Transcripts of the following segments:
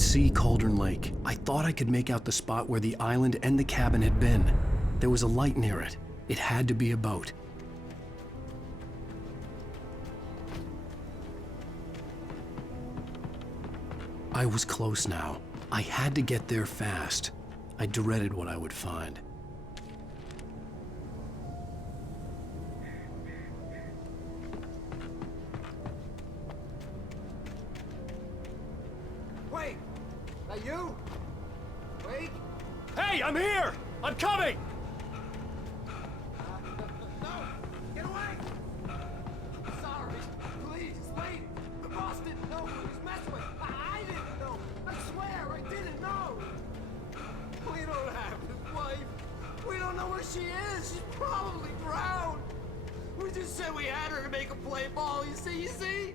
could see Cauldron Lake. I thought I could make out the spot where the island and the cabin had been. There was a light near it. It had to be a boat. I was close now. I had to get there fast. I dreaded what I would find. Wait! That you? Wait! Hey, I'm here! I'm coming! No! Get away! Sorry. Please, wait! The boss didn't know who he was messing with. I didn't know. I swear, I didn't know. We don't have his wife. We don't know where she is. She's probably drowned. We just said we had her to make a play ball. You see? You see?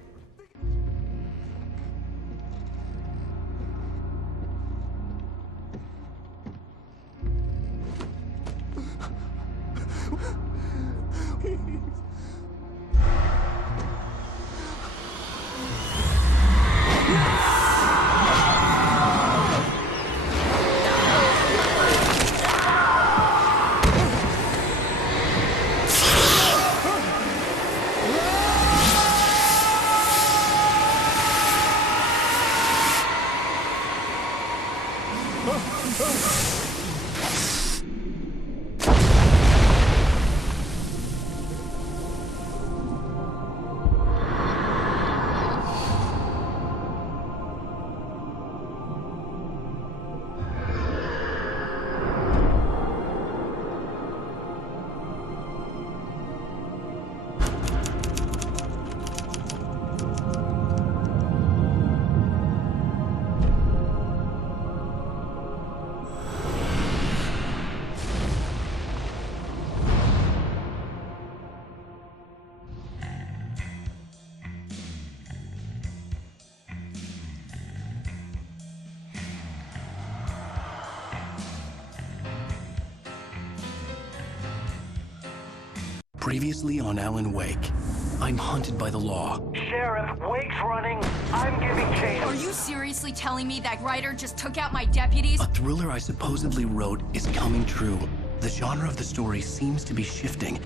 Previously on Alan Wake, I'm hunted by the law. Sheriff, Wake's running. I'm giving chase. Are you seriously telling me that writer just took out my deputies? A thriller I supposedly wrote is coming true. The genre of the story seems to be shifting.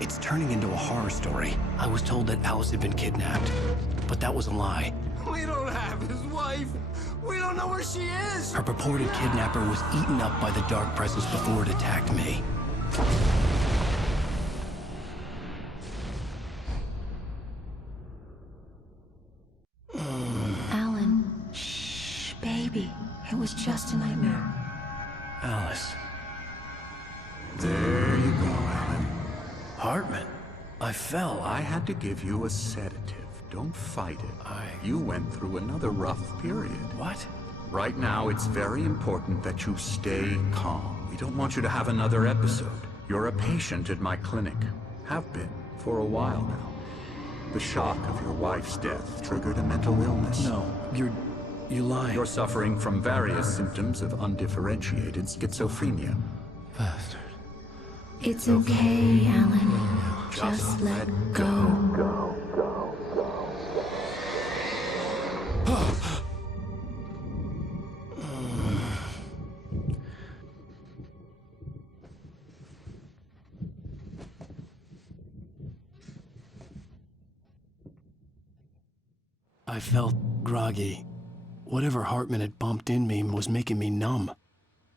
It's turning into a horror story. I was told that Alice had been kidnapped, but that was a lie. We don't have his wife. We don't know where she is. Her purported kidnapper was eaten up by the dark presence before it attacked me. Alan, shh, baby. It was just a nightmare. Alice. There you go, Alan. Hartman. I fell. I had to give you a sedative. Don't fight it. You went through another rough period. What? Right now, it's very important that you stay calm. We don't want you to have another episode. You're a patient at my clinic. Have been for a while now. The shock of your wife's death triggered a mental illness. No, you lied. You're suffering from various symptoms of undifferentiated schizophrenia. Bastard. It's okay, Alan. Just let go. I felt groggy. Whatever Hartman had bumped in me was making me numb.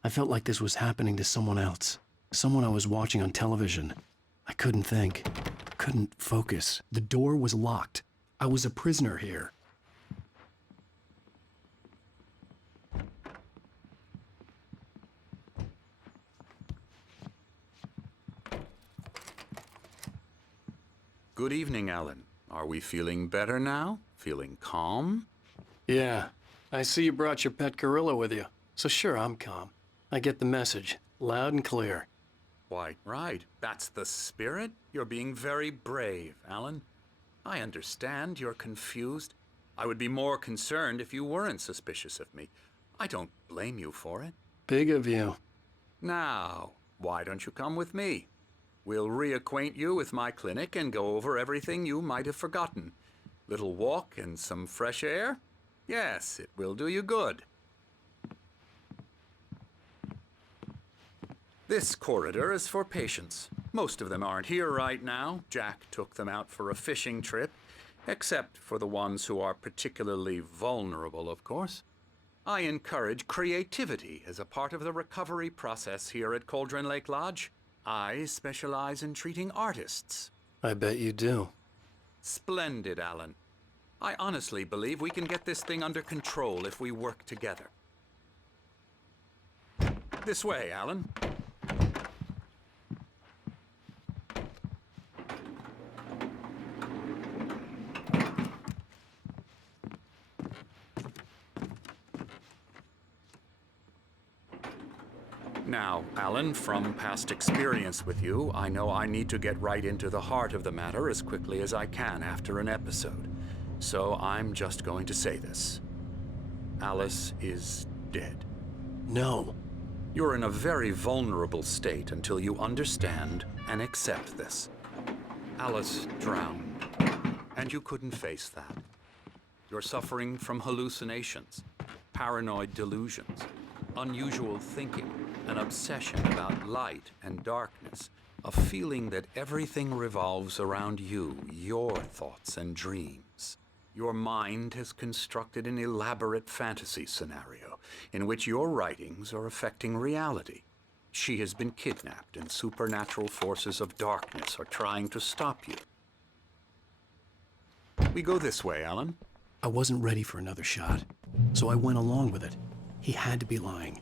I felt like this was happening to someone else. Someone I was watching on television. I couldn't think. Couldn't focus. The door was locked. I was a prisoner here. Good evening, Alan. Are we feeling better now? Feeling calm? Yeah. I see you brought your pet gorilla with you. So sure, I'm calm. I get the message. Loud and clear. Why, right. That's the spirit. You're being very brave, Alan. I understand you're confused. I would be more concerned if you weren't suspicious of me. I don't blame you for it. Big of you. Now, why don't you come with me? We'll reacquaint you with my clinic and go over everything you might have forgotten. Little walk and some fresh air? Yes, it will do you good. This corridor is for patients. Most of them aren't here right now. Jack took them out for a fishing trip, except for the ones who are particularly vulnerable, of course. I encourage creativity as a part of the recovery process here at Cauldron Lake Lodge. I specialize in treating artists. I bet you do. Splendid, Alan. I honestly believe we can get this thing under control if we work together. This way, Alan. Now, Alan, from past experience with you, I know I need to get right into the heart of the matter as quickly as I can after an episode. So I'm just going to say this. Alice is dead. No. You're in a very vulnerable state until you understand and accept this. Alice drowned, and you couldn't face that. You're suffering from hallucinations, paranoid delusions, unusual thinking, an obsession about light and darkness, a feeling that everything revolves around you, your thoughts and dreams. Your mind has constructed an elaborate fantasy scenario in which your writings are affecting reality. She has been kidnapped and supernatural forces of darkness are trying to stop you. We go this way, Alan. I wasn't ready for another shot, so I went along with it. He had to be lying.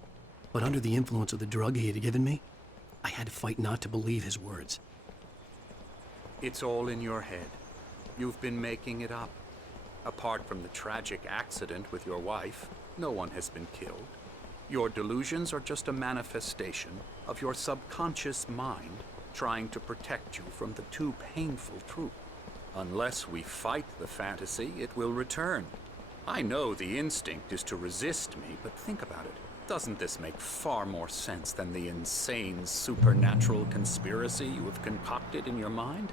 But under the influence of the drug he had given me, I had to fight not to believe his words. It's all in your head. You've been making it up. Apart from the tragic accident with your wife, no one has been killed. Your delusions are just a manifestation of your subconscious mind trying to protect you from the too painful truth. Unless we fight the fantasy, it will return. I know the instinct is to resist me, but think about it. Doesn't this make far more sense than the insane supernatural conspiracy you have concocted in your mind?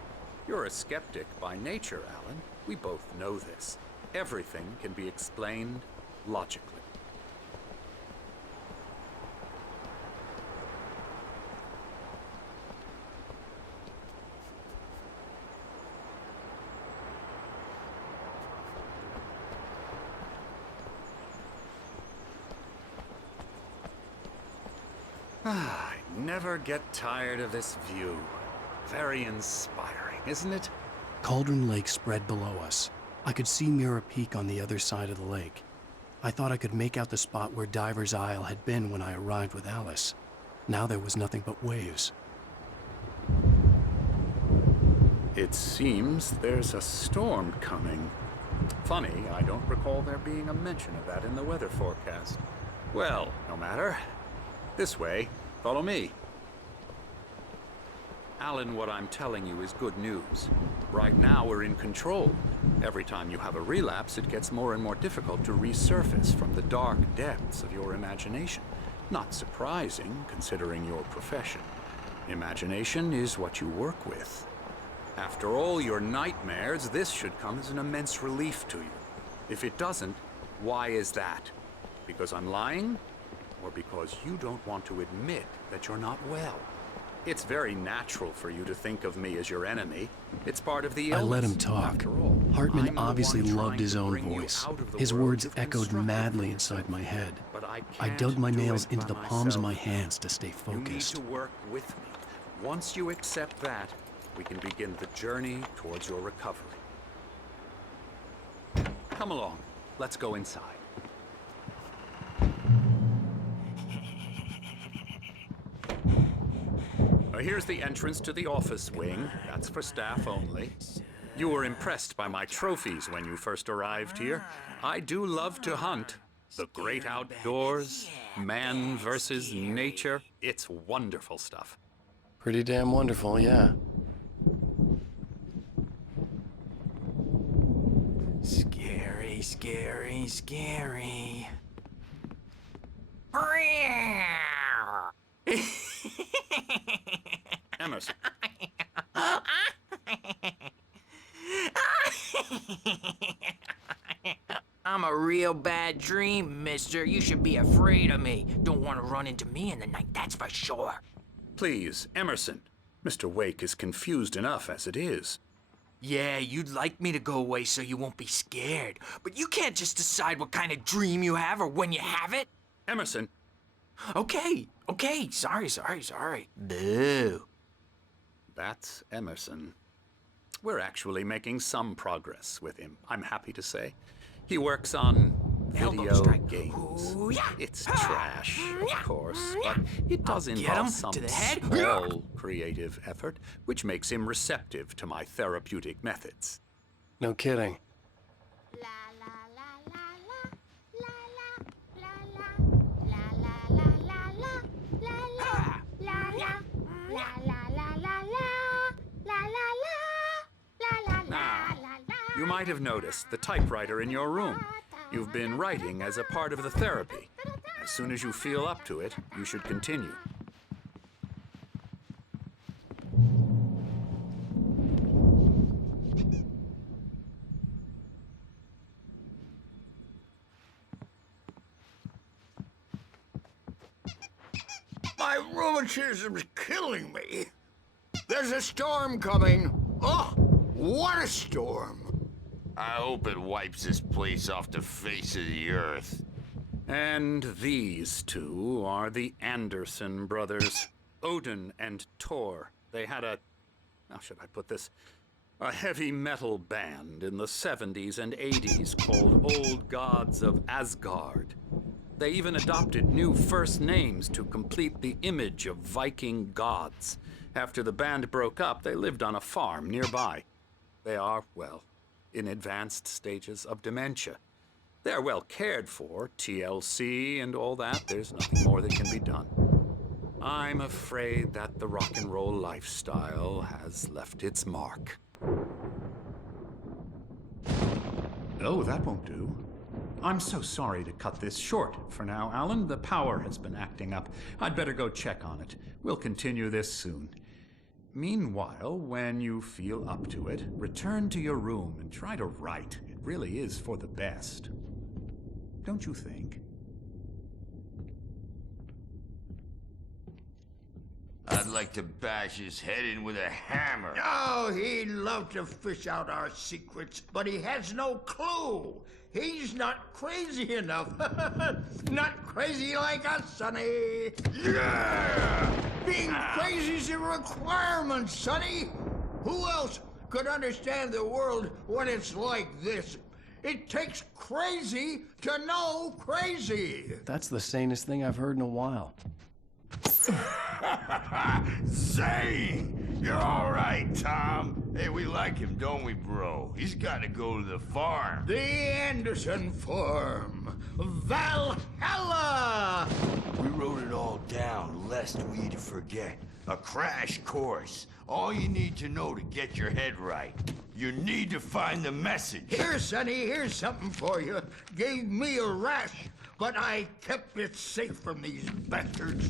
You're a skeptic by nature, Alan. We both know this. Everything can be explained logically. I never get tired of this view. Very inspiring, isn't it? Cauldron Lake spread below us. I could see Mirror Peak on the other side of the lake. I thought I could make out the spot where Diver's Isle had been when I arrived with Alice. Now there was nothing but waves. It seems there's a storm coming. Funny, I don't recall there being a mention of that in the weather forecast. Well, no matter. This way. Follow me. Alan, what I'm telling you is good news. Right now, we're in control. Every time you have a relapse, it gets more and more difficult to resurface from the dark depths of your imagination. Not surprising, considering your profession. Imagination is what you work with. After all your nightmares, this should come as an immense relief to you. If it doesn't, why is that? Because I'm lying? Or because you don't want to admit that you're not well? It's very natural for you to think of me as your enemy. It's part of the illness. I let him talk. After all, Hartman I'm the obviously one loved trying his to own bring you voice. out of the His world words you've echoed constructed madly for inside my yourself. head. But I I can't dug my do nails it into by the palms of my myself. hands to stay You need focused. to work with me. Once you accept that, we can begin the journey towards your recovery. Come along. Let's go inside. Here's the entrance to the office wing. That's for staff only. You were impressed by my trophies when you first arrived here. I do love to hunt. The great outdoors, man versus nature. It's wonderful stuff. Pretty damn wonderful, yeah. Scary, scary, scary. Emerson. I'm a real bad dream, mister. You should be afraid of me. Don't want to run into me in the night, that's for sure. Please, Emerson. Mr. Wake is confused enough as it is. Yeah, you'd like me to go away so you won't be scared. But you can't just decide what kind of dream you have or when you have it. Emerson, Okay. Sorry. Boo. that's Emerson. We're actually making some progress with him, I'm happy to say. He works on Elbow video strike. games. Ooh, yeah. It's trash, of course, but it does Get involve him some to the head. small creative effort, which makes him receptive to my therapeutic methods. No kidding. You might have noticed the typewriter in your room. You've been writing as a part of the therapy. As soon as you feel up to it, you should continue. My rheumatism's killing me. There's a storm coming. Oh, what a storm. I hope it wipes this place off the face of the earth. And these two are the Anderson brothers, Odin and Thor. They had how should I put this? A heavy metal band in the 70s and 80s called Old Gods of Asgard. They even adopted new first names to complete the image of Viking gods. After the band broke up, they lived on a farm nearby. They are, well, in advanced stages of dementia. They're well cared for, TLC and all that. There's nothing more that can be done. I'm afraid that the rock and roll lifestyle has left its mark. Oh, that won't do. I'm so sorry to cut this short for now, Alan. The power has been acting up. I'd better go check on it. We'll continue this soon. Meanwhile, when you feel up to it, return to your room and try to write. It really is for the best. Don't you think? I'd like to bash his head in with a hammer. Oh, he'd love to fish out our secrets, but he has no clue. He's not crazy enough. Not crazy like us, Sonny. Yeah! Being crazy's a requirement, Sonny. Who else could understand the world when it's like this? It takes crazy to know crazy. That's the sanest thing I've heard in a while. Zane! You're all right, Tom. Hey, we like him, don't we, bro? He's got to go to the farm. The Anderson Farm. Valhalla! We wrote it all down, lest we forget. A crash course. All you need to know to get your head right. You need to find the message. Here, Sonny, here's something for you. Gave me a rash, but I kept it safe from these bastards.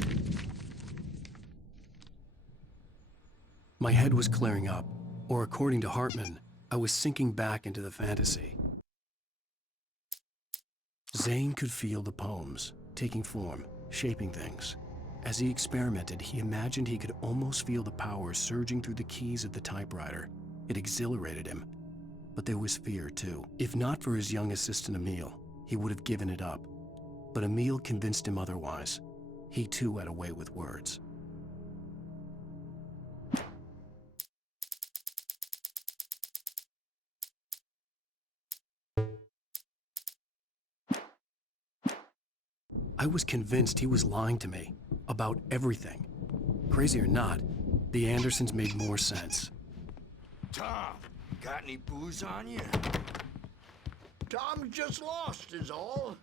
My head was clearing up, or according to Hartman, I was sinking back into the fantasy. Zane could feel the poems, taking form, shaping things. As he experimented, he imagined he could almost feel the power surging through the keys of the typewriter. It exhilarated him. But there was fear, too. If not for his young assistant Emil, he would have given it up. But Emil convinced him otherwise. He too had a way with words. I was convinced he was lying to me about everything. Crazy or not, the Andersons made more sense. Tom, got any booze on you? Tom's just lost is all.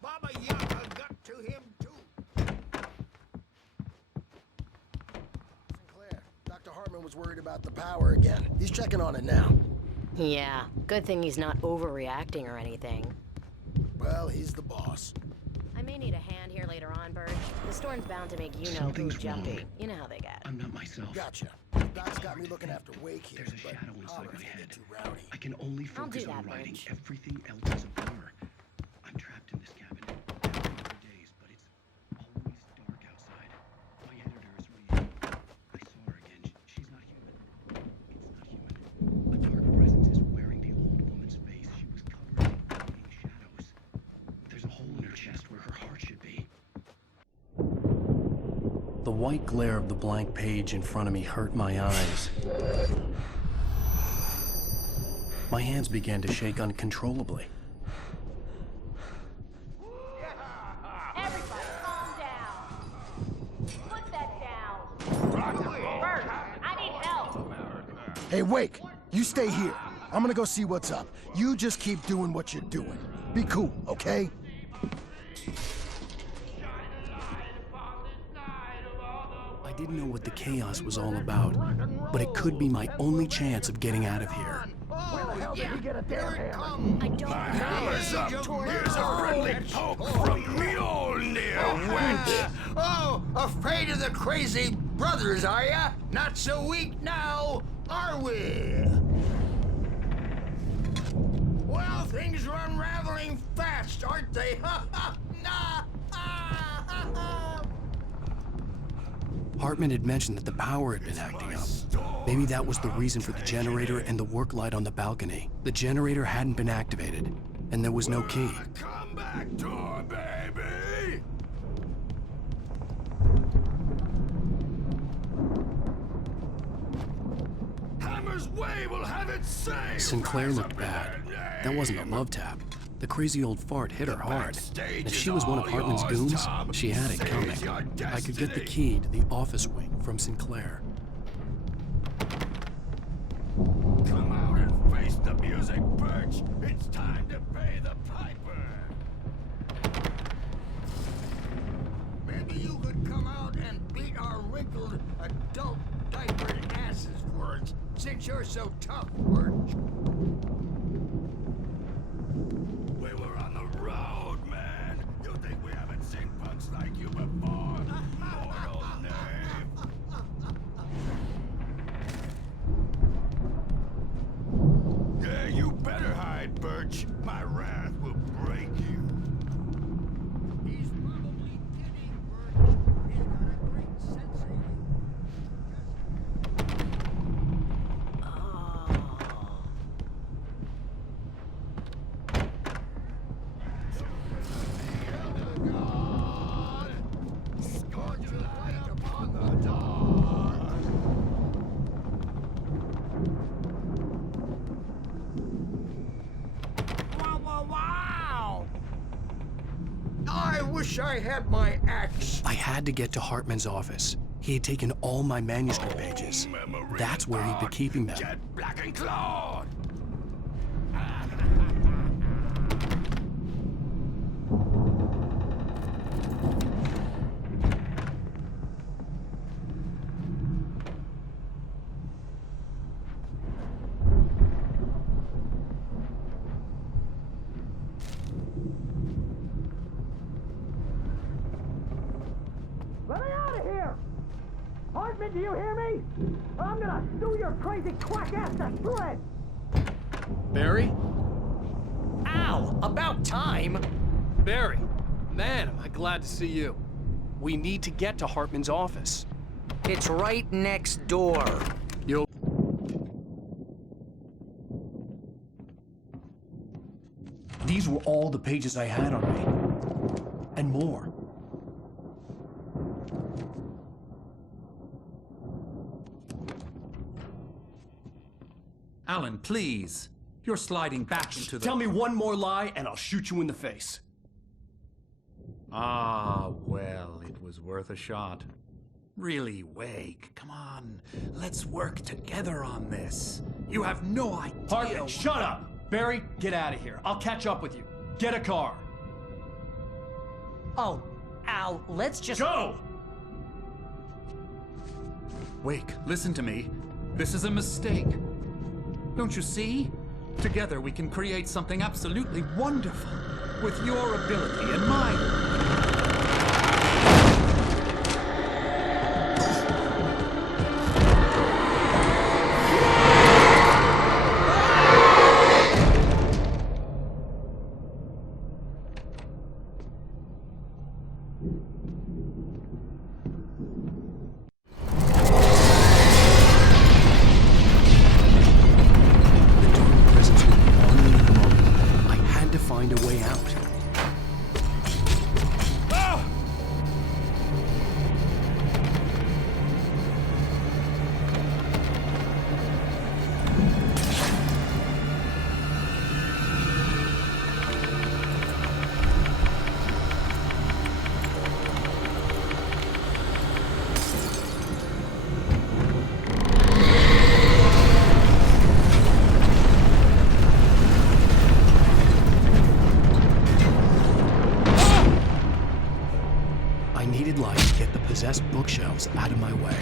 Baba Yaga got to him too. Sinclair, Dr. Hartman was worried about the power again. He's checking on it now. Yeah, good thing he's not overreacting or anything. Well, he's the boss. I may need a hand here later on, Birch. The storm's bound to make you-know-who jumpy. You know how they get. I'm not myself. Gotcha. Doc's got me looking after Wake here. There's a but shadow inside Oliver's my gonna head. get too rowdy. I can only I'll do focus on that, writing. Birch. Everything else is a blur. The white glare of the blank page in front of me hurt my eyes. My hands began to shake uncontrollably. Everybody, calm down. Put that down. Bert, I need help. Hey, Wake, you stay here. I'm gonna go see what's up. You just keep doing what you're doing. Be cool, okay? I didn't know what the chaos was all about, but it could be my only chance of getting out of here. Where the hell did we get a damn hammer? I don't Hammer's up. Here's a friendly poke from Mjolnir, wench. Oh, afraid of the crazy brothers, are ya? Not so weak now, are we? Well, things are unraveling fast, aren't they? Ha ha! Nah! Hartman had mentioned that the power had been acting up. Maybe that was the reason for the generator and the work light on the balcony. The generator hadn't been activated, and there was no key. Come back door, baby. Hammer's way will have it saved. Sinclair looked bad. That wasn't a love tap. The crazy old fart hit her hard. If she was one of Hartman's goons, she had it coming. I could get the key to the office wing from Sinclair. Come out and face the music, Birch. It's time to pay the piper. Maybe you could come out and beat our wrinkled adult diapered asses for us, since you're so tough, Birch. We were on the road, man. You think we haven't seen punks like you before? Mortal name. Yeah, you better hide, Birch. My wrath will break you. He's probably kidding, Birch. He's got a great sense of I wish I had my axe. I had to get to Hartman's office. He had taken all my manuscript pages. That's where he'd been keeping them. Get black and clawed. Let me out of here! Hartman, do you hear me? I'm gonna sue your crazy quack ass to shreds! Barry? Ow! About time! Barry! Man, am I glad to see you. We need to get to Hartman's office. It's right next door. You'll... These were all the pages I had on me. And more. Alan, please. You're sliding back into the... Tell me one more lie and I'll shoot you in the face. Ah, well, it was worth a shot. Really, Wake, come on. Let's work together on this. You have no idea... Hartman, shut up! Barry, get out of here. I'll catch up with you. Get a car. Oh, Al, let's just... Go! Wake, listen to me. This is a mistake. Don't you see? Together we can create something absolutely wonderful. With your ability and mine. Find a way out. possessed bookshelves out of my way.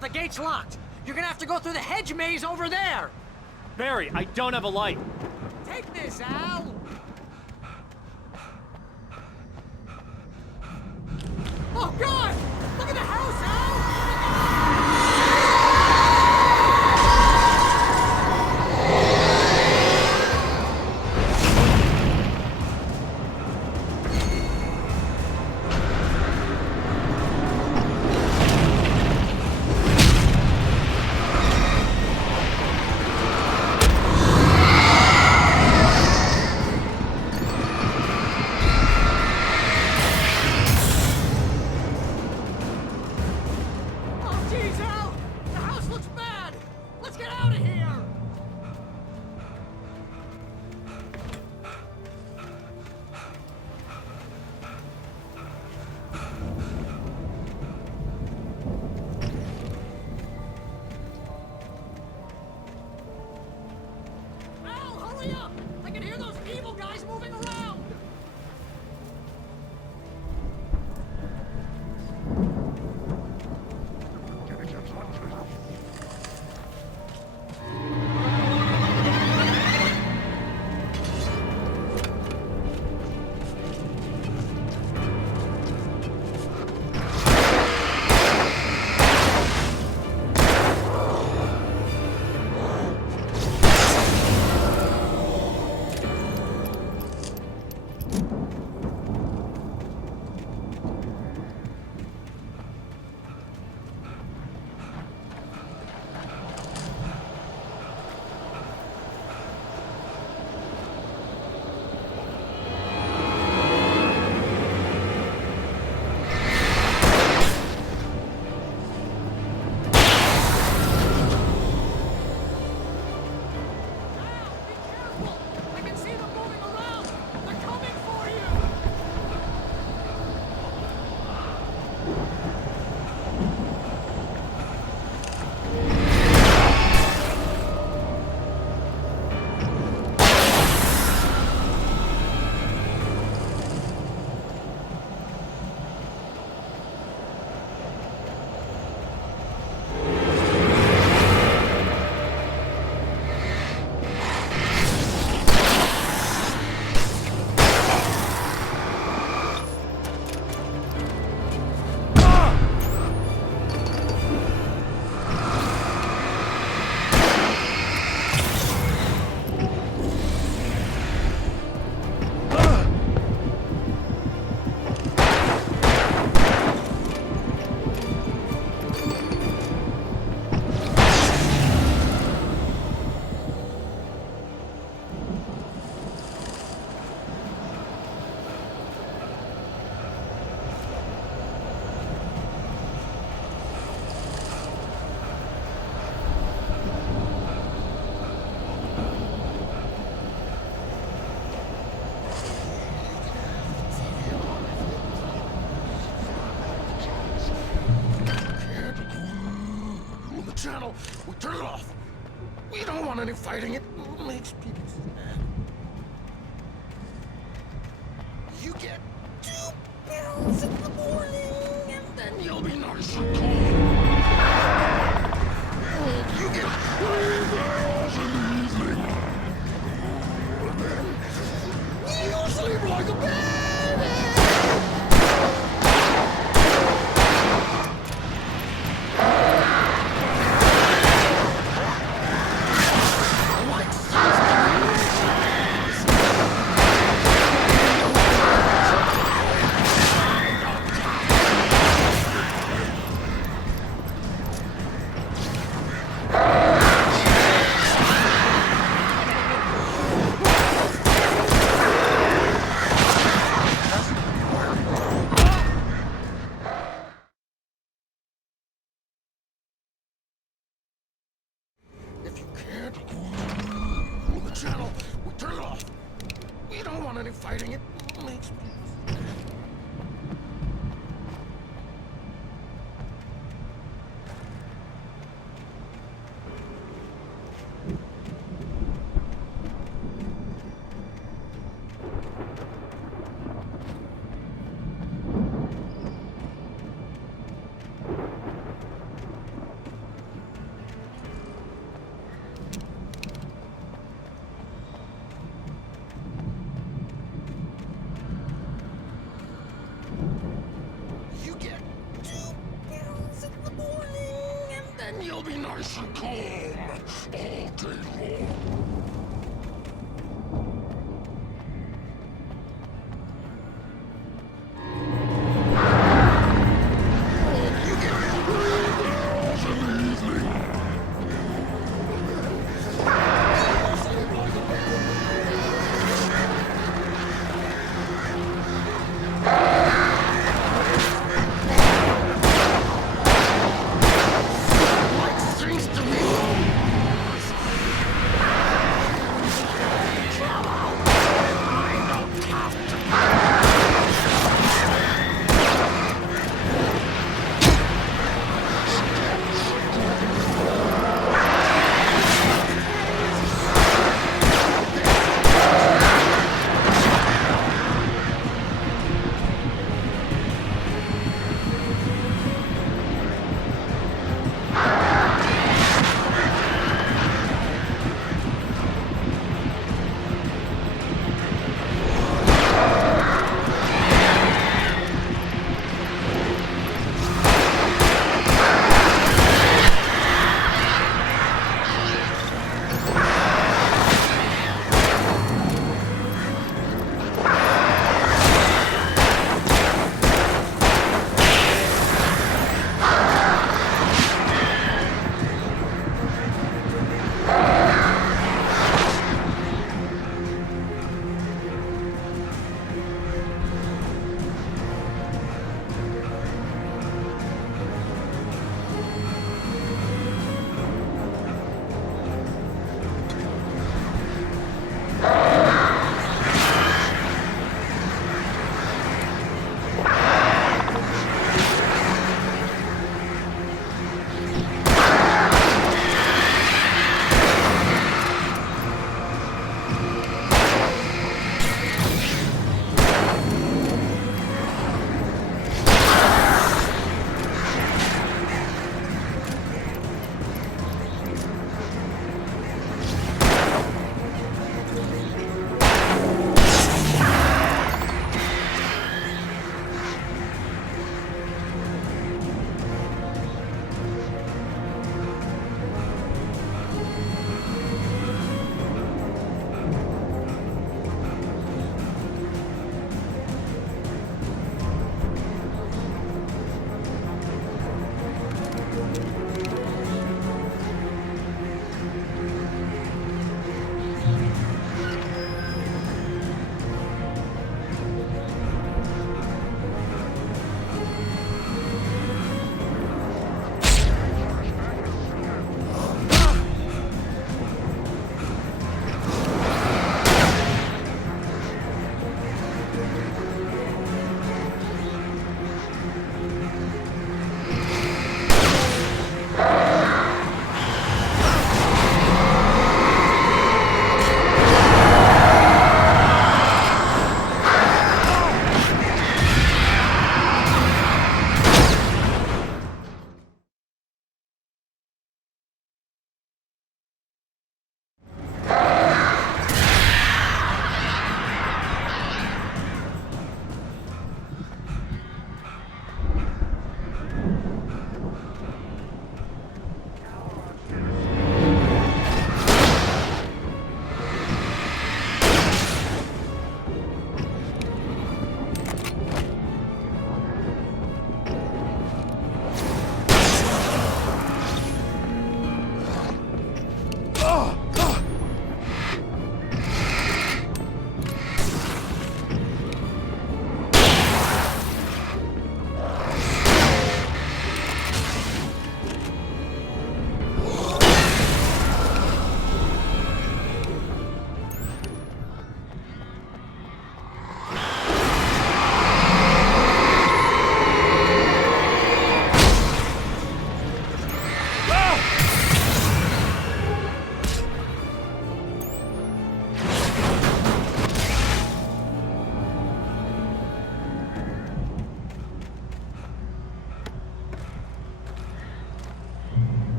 but the gate's locked. You're gonna have to go through the hedge maze over there. Barry, I don't have a light. Take this, Al. Oh, God! Look at the house, Al! want any fighting. It makes people sad. You get 2 pills in the morning, and then you'll be nice and calm. You get 3 pills in the evening, and then you'll sleep like a baby. If you can't hold the channel, we turn it off. We don't want any fighting. It makes people sad. You get 2 pills in the morning, and then you'll be nice and calm all day long. You get 3 pills in the evening. You'll sleep like a baby.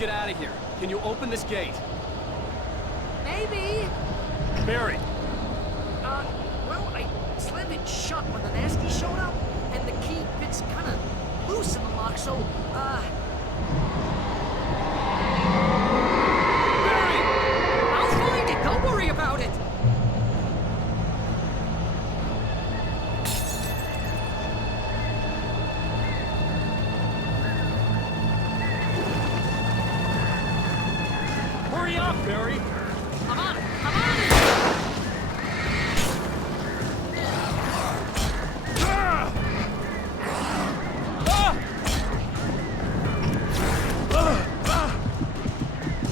get out of here. Can you open this gate? Maybe. Barry! Well, I slammed it shut when the nasty showed up, and the key fits kind of loose in the lock, so, Barry! I'll find it, don't worry about it! Hurry up, Barry! I'm on it! I'm on it!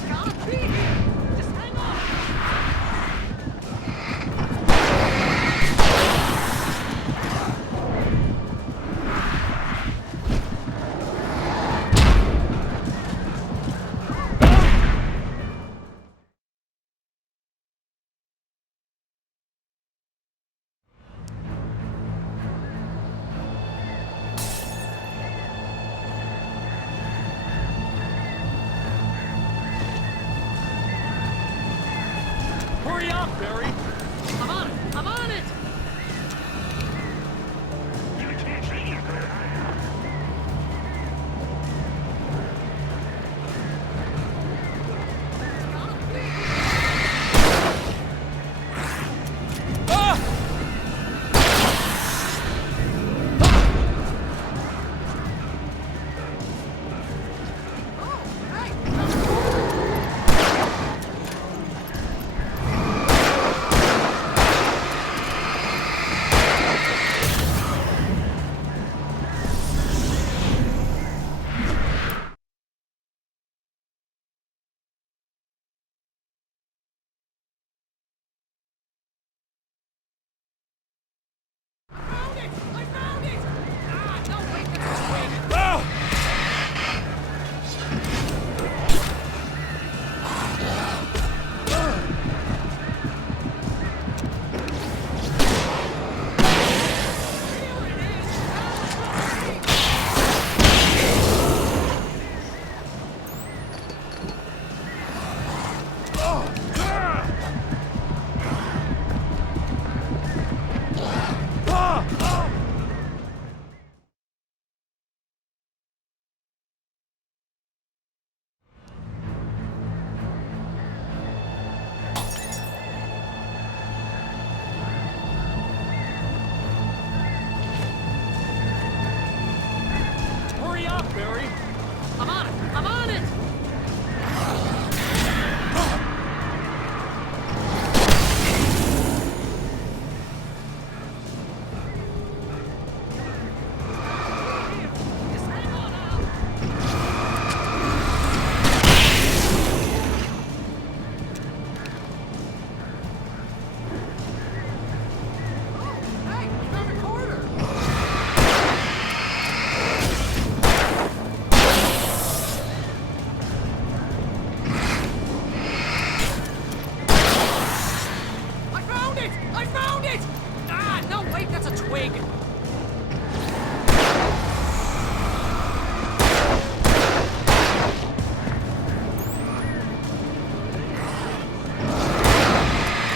Gotta be here! Just hang on! Hurry up, Barry! I'm on it! I'm on it! I found it! Ah, no, wait, that's a twig! Hurry up, Barry! I'm on it! I'm on it! Just hang on, Al! Oh, hey, we found a corner! I found it! I found it! Ah, no, wait, that's a twig!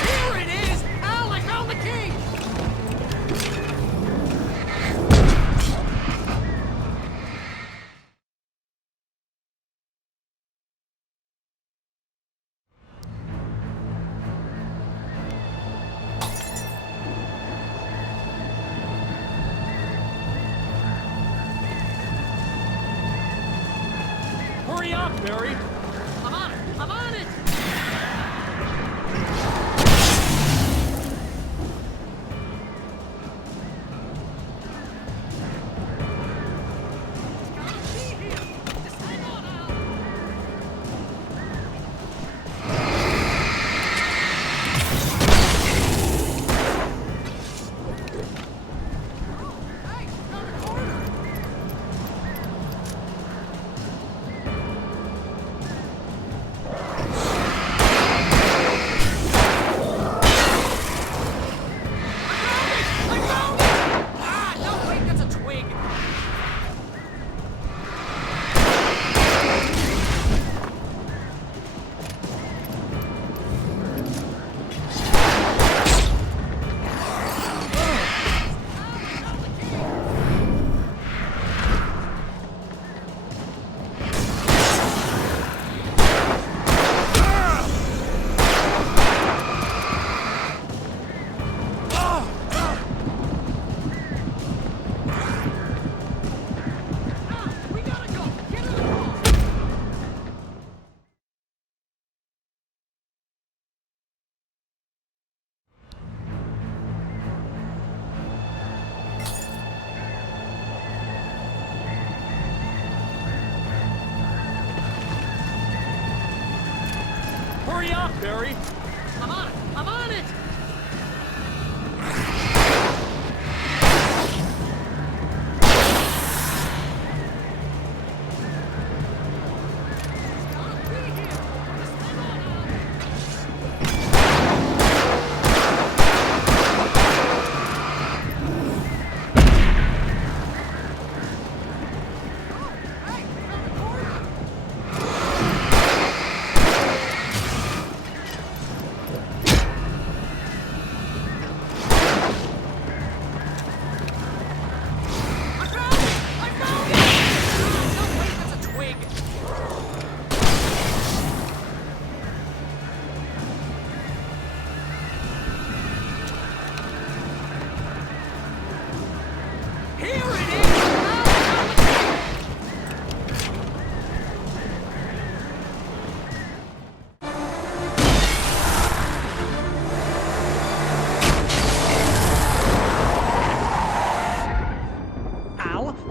Here it is! Al, I found the key! Hurry up, Barry! I'm on it! I'm on it! Gotta be here! Just hang on, Al! Hey, found a corner! Hurry up, Barry! I'm on it! I'm on it!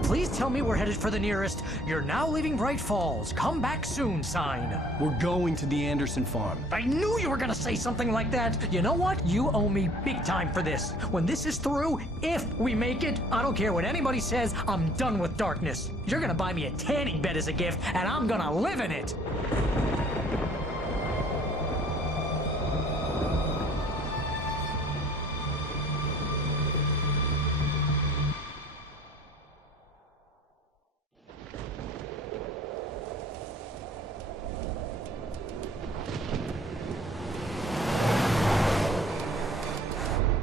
Please tell me we're headed for the nearest "You're now leaving Bright Falls. Come back soon" sign. We're going to the Anderson farm. I knew you were gonna say something like that. You know what? You owe me big time for this. When this is through, if we make it, I don't care what anybody says, I'm done with darkness. You're gonna buy me a tanning bed as a gift, and I'm gonna live in it.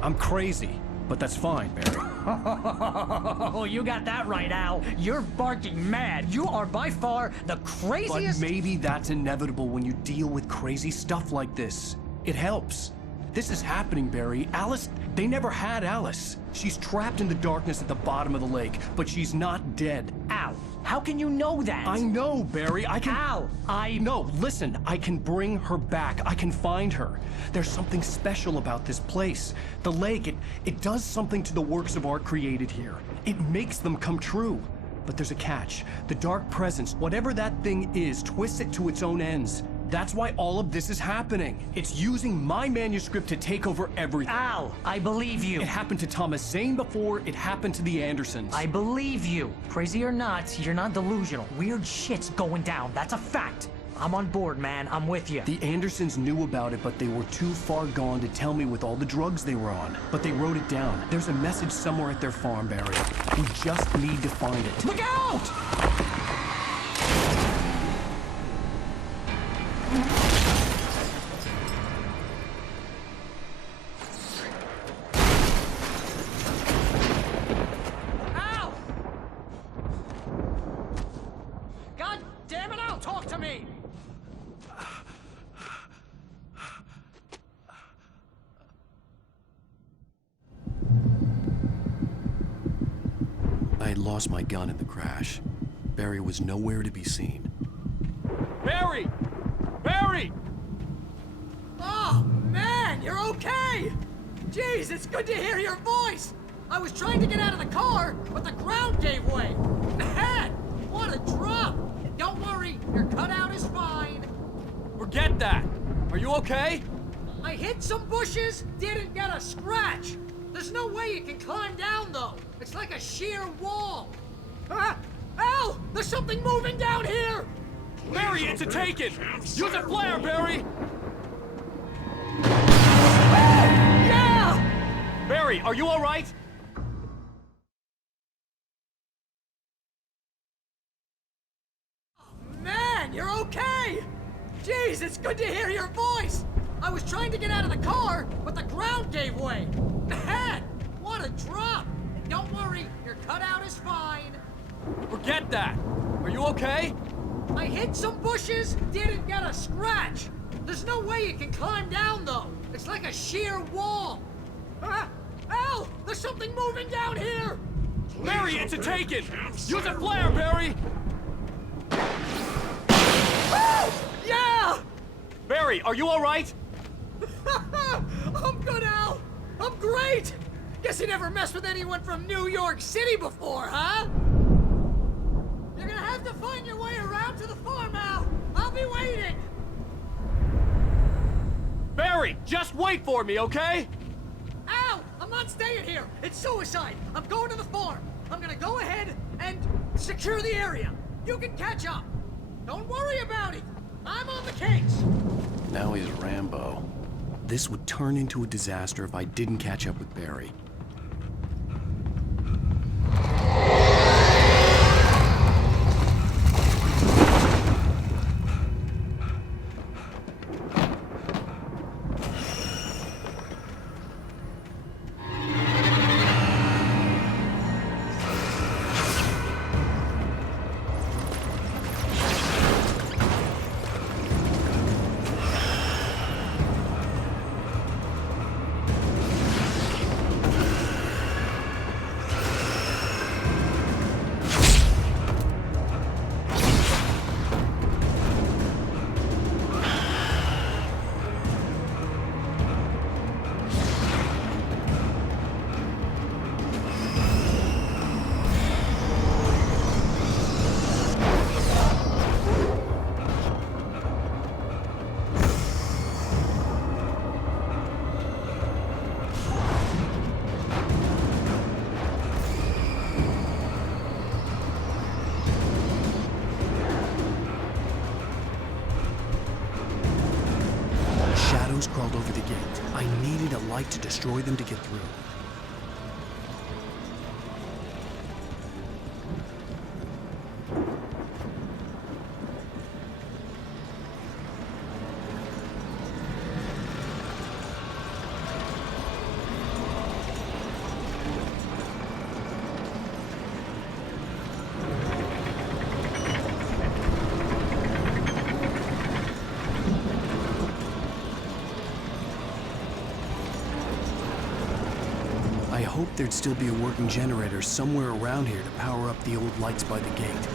I'm crazy, but that's fine, Barry. Oh, you got that right, Al. You're barking mad. You are by far the craziest... But maybe that's inevitable when you deal with crazy stuff like this. It helps. This is happening, Barry. Alice, they never had Alice. She's trapped in the darkness at the bottom of the lake, but she's not dead. Al, how can you know that? I know, Barry. I can... Al, No, listen. I can bring her back. I can find her. There's something special about this place. The lake, it does something to the works of art created here. It makes them come true. But there's a catch. The dark presence, whatever that thing is, twists it to its own ends. That's why all of this is happening. It's using my manuscript to take over everything. Al, I believe you. It happened to Thomas Zane before, it happened to the Andersons. I believe you. Crazy or not, you're not delusional. Weird shit's going down. That's a fact. I'm on board, man. I'm with you. The Andersons knew about it, but they were too far gone to tell me with all the drugs they were on. But they wrote it down. There's a message somewhere at their farm, Barry. We just need to find it. Look out! Al! God damn it, Al! Talk to me! I had lost my gun in the crash. Barry was nowhere to be seen. Barry! Barry! Oh, man, you're okay! Jeez, it's good to hear your voice! I was trying to get out of the car, but the ground gave way. Man, what a drop! Don't worry, your cutout is fine. Forget that! Are you okay? I hit some bushes, didn't get a scratch. There's no way you can climb down, though. It's like a sheer wall. Al! There's something moving down here! Barry, it's a taken! Use a flare, Barry! Yeah! Barry, are you alright? Man, you're okay! Jeez, it's good to hear your voice! I was trying to get out of the car, but the ground gave way. Man, what a drop! Don't worry, your cutout is fine. Forget that! Are you okay? I hit some bushes, didn't get a scratch. There's no way you can climb down, though. It's like a sheer wall. Al! There's something moving down here! Barry, it's a taken! Use a flare, Barry! Yeah! Barry, are you alright? I'm good, Al! I'm great! Guess you never messed with anyone from New York City before, huh? You're gonna have to find your way around to the farm, Al! I'll be waiting! Barry, just wait for me, okay? Ow! I'm not staying here! It's suicide! I'm going to the farm! I'm gonna go ahead and secure the area! You can catch up! Don't worry about it! I'm on the case! Now he's Rambo. This would turn into a disaster if I didn't catch up with Barry. Shadows crawled over the gate. I needed a light to destroy them to get through. I hoped there'd still be a working generator somewhere around here to power up the old lights by the gate.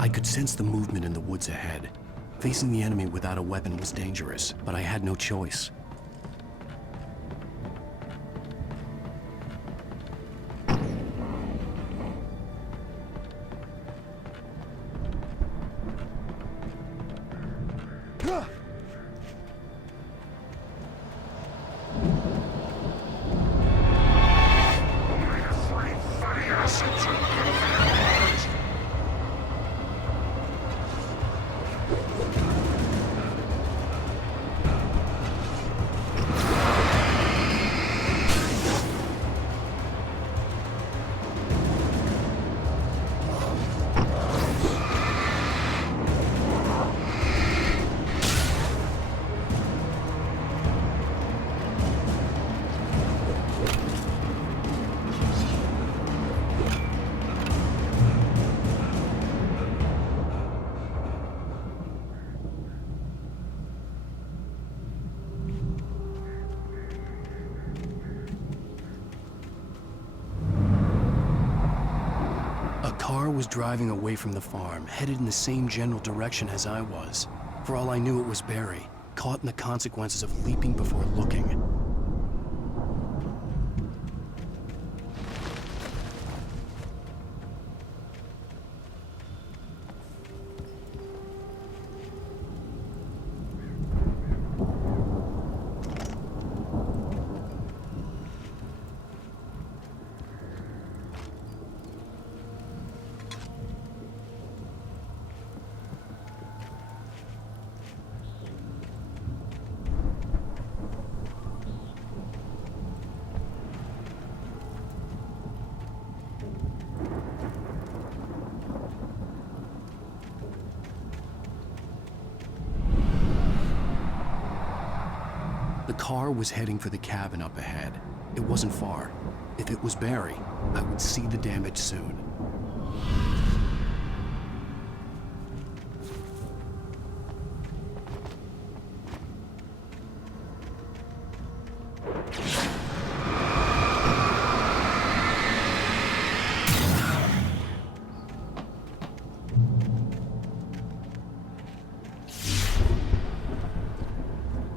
I could sense the movement in the woods ahead. Facing the enemy without a weapon was dangerous, but I had no choice. car was driving away from the farm, headed in the same general direction as I was. For all I knew, it was Barry, caught in the consequences of leaping before looking. car was heading for the cabin up ahead. It wasn't far. If it was Barry, I would see the damage soon.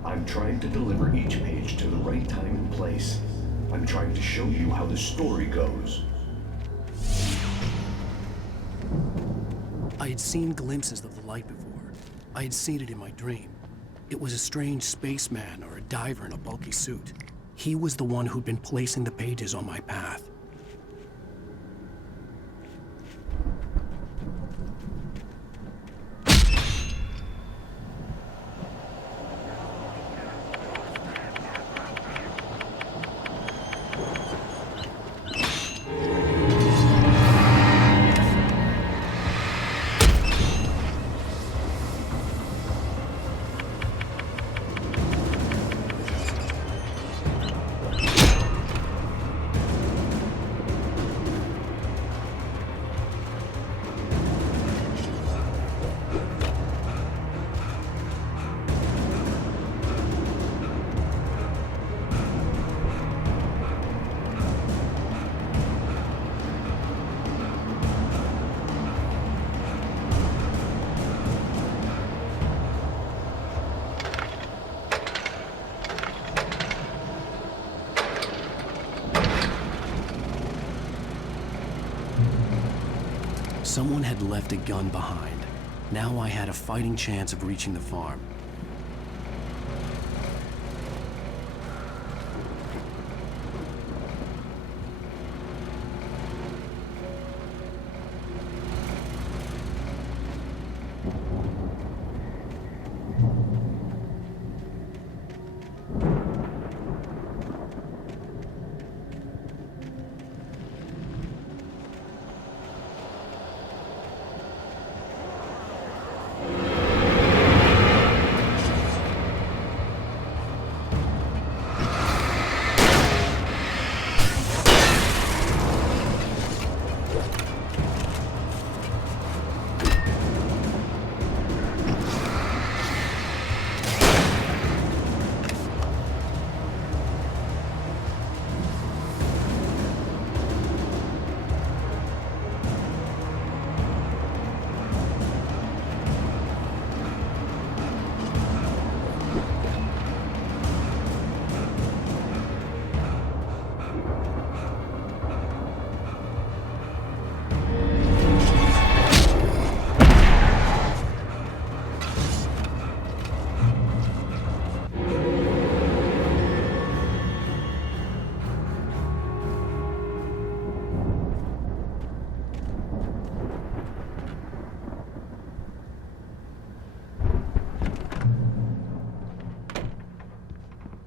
I'm trying to deliver each page to the right time and place. I'm trying to show you how the story goes. I had seen glimpses of the light before. I had seen it in my dream. It was a strange spaceman or a diver in a bulky suit. He was the one who'd been placing the pages on my path. Someone had left a gun behind. Now I had a fighting chance of reaching the farm.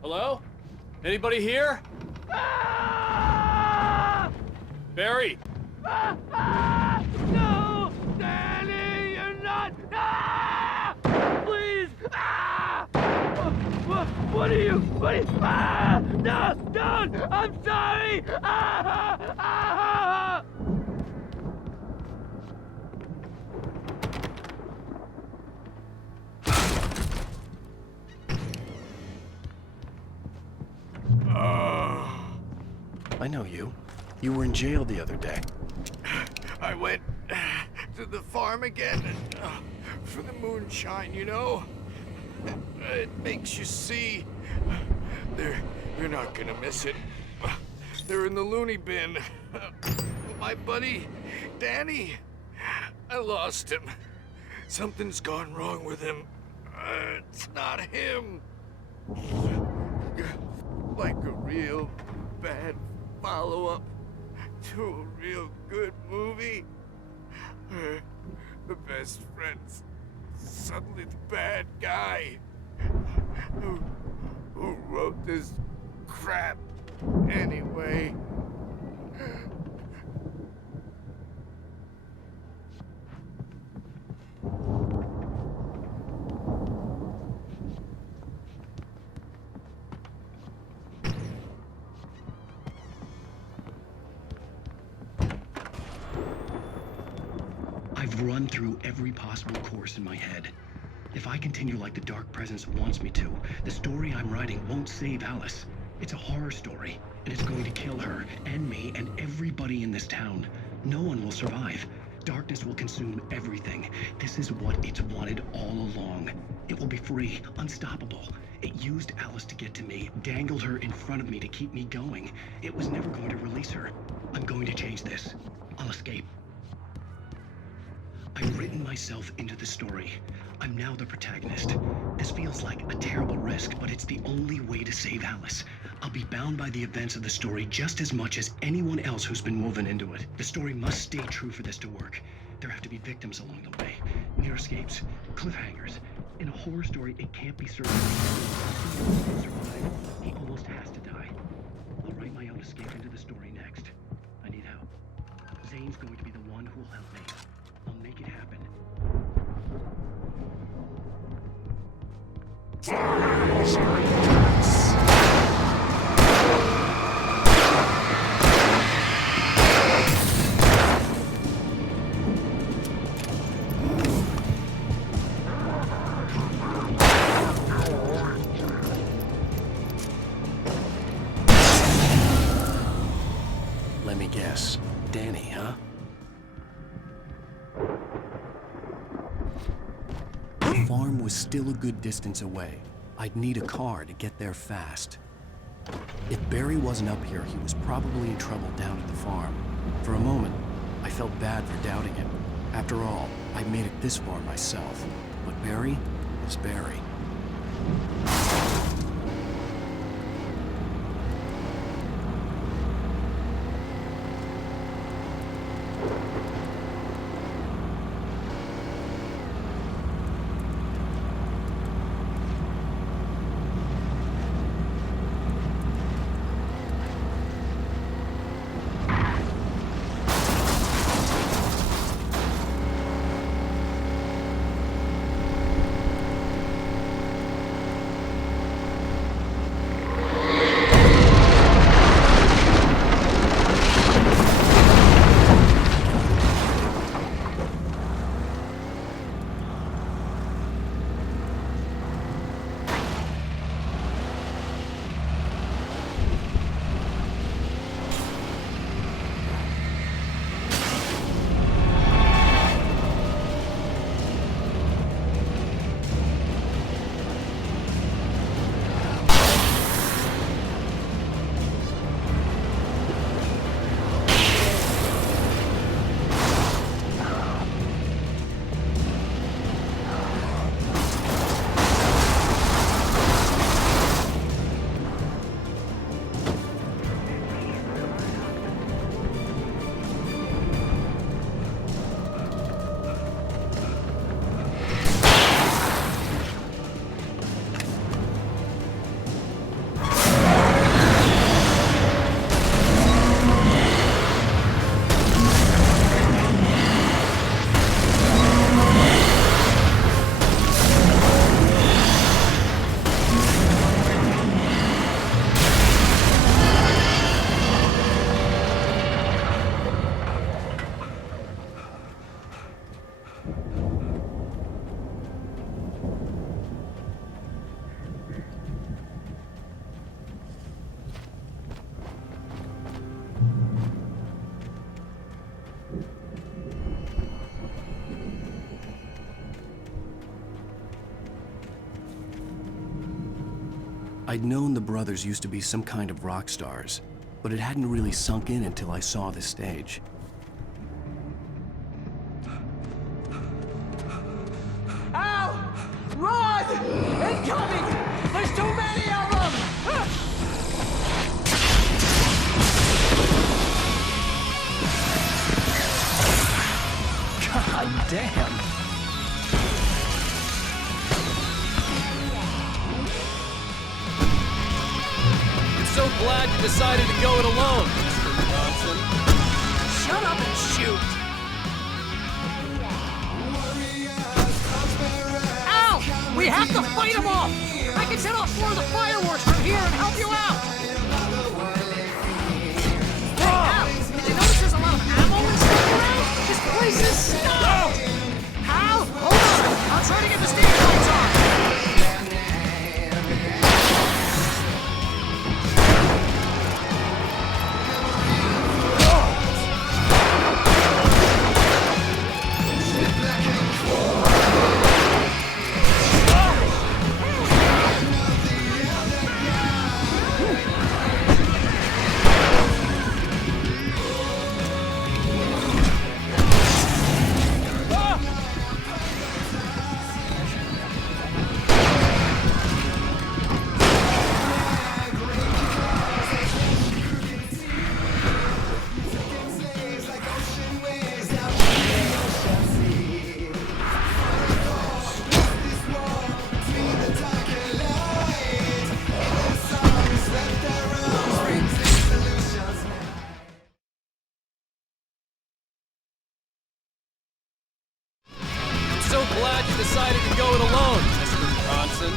Hello? Anybody here? Barry! No! Danny, you're not! Please! What are you? No! Don't! I'm sorry! I know you. You were in jail the other day. I went to the farm again for the moonshine, you know? It makes you see. You're not gonna miss it. They're in the loony bin. My buddy, Danny, I lost him. Something's gone wrong with him. It's not him. Like a real bad follow-up to a real good movie. The best friend's suddenly the bad guy. Who wrote this crap anyway? I've run through every possible course in my head. If I continue like the Dark Presence wants me to, the story I'm writing won't save Alice. It's a horror story, and it's going to kill her, and me, and everybody in this town. No one will survive. Darkness will consume everything. This is what it's wanted all along. It will be free, unstoppable. It used Alice to get to me, dangled her in front of me to keep me going. It was never going to release her. I'm going to change this. I'll escape. I've written myself into the story. I'm now the protagonist. This feels like a terrible risk, but it's the only way to save Alice. I'll be bound by the events of the story just as much as anyone else who's been woven into it. The story must stay true for this to work. There have to be victims along the way. Near escapes, cliffhangers. In a horror story, it can't be certain. He almost has to die. I'll write my own escape into the story next. I need help. Zane's going to be the one who will help me. I'll make it happen. Let me guess. Danny, huh? The farm was still a good distance away. I'd need a car to get there fast. If Barry wasn't up here, he was probably in trouble down at the farm. For a moment, I felt bad for doubting him. After all, I made it this far myself. But Barry was Barry. I'd known the brothers used to be some kind of rock stars, but it hadn't really sunk in until I saw the stage. Ow! Run! Incoming! There's too many of them! God damn! So glad you decided to go it alone, Mr. Johnson. Shut up and shoot! Ow! We have to fight them off! I can set off more of the fireworks from here and help you out! Hey, Al, did you notice there's a lot of ammo and stuff around? This place is stuffed! glad you decided to go it alone, Mr. Bronson.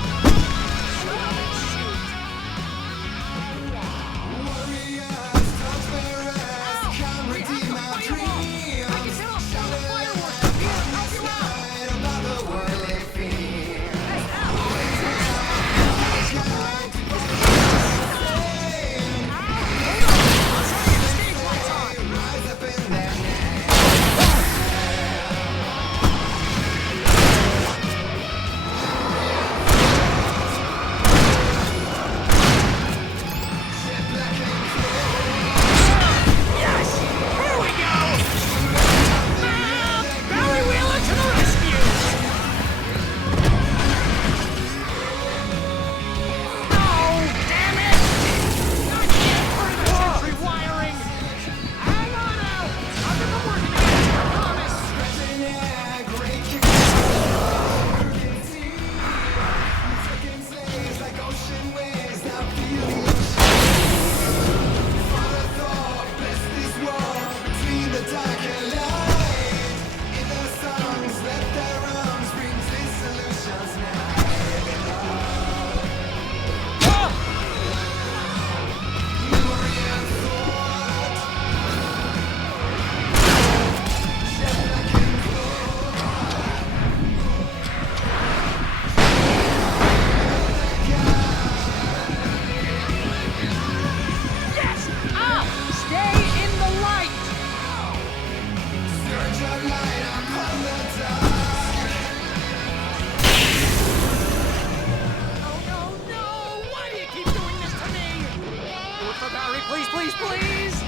Please, please, please!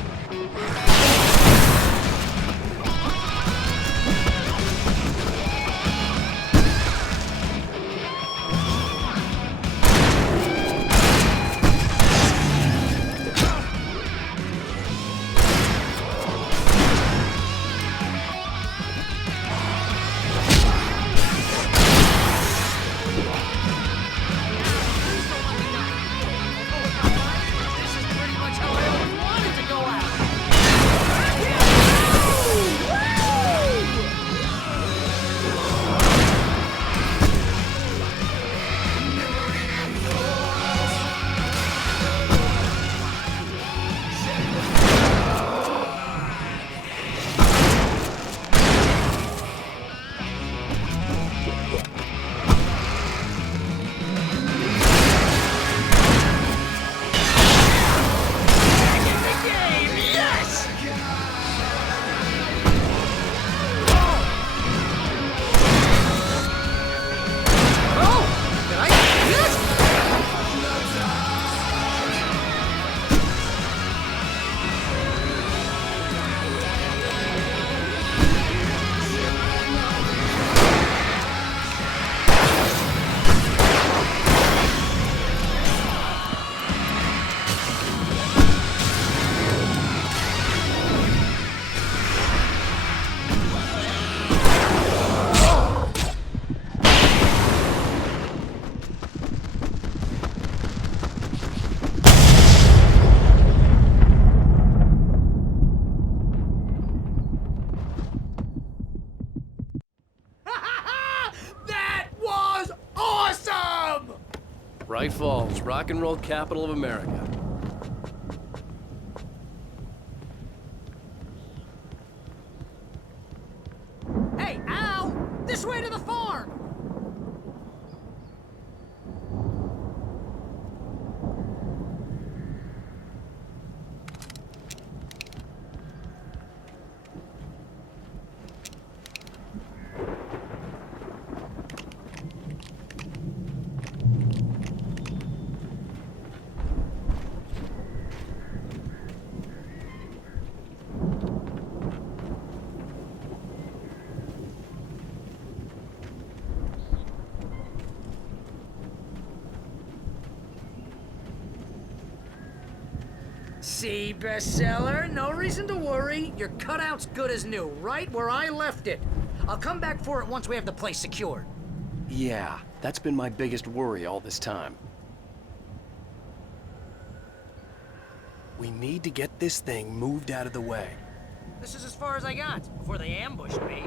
Bright Falls, rock and roll capital of America. Hey, Al! This way to the farm! See, bestseller? No reason to worry. Your cutout's good as new, right where I left it. I'll come back for it once we have the place secured. Yeah, that's been my biggest worry all this time. We need to get this thing moved out of the way. This is as far as I got, before they ambushed me.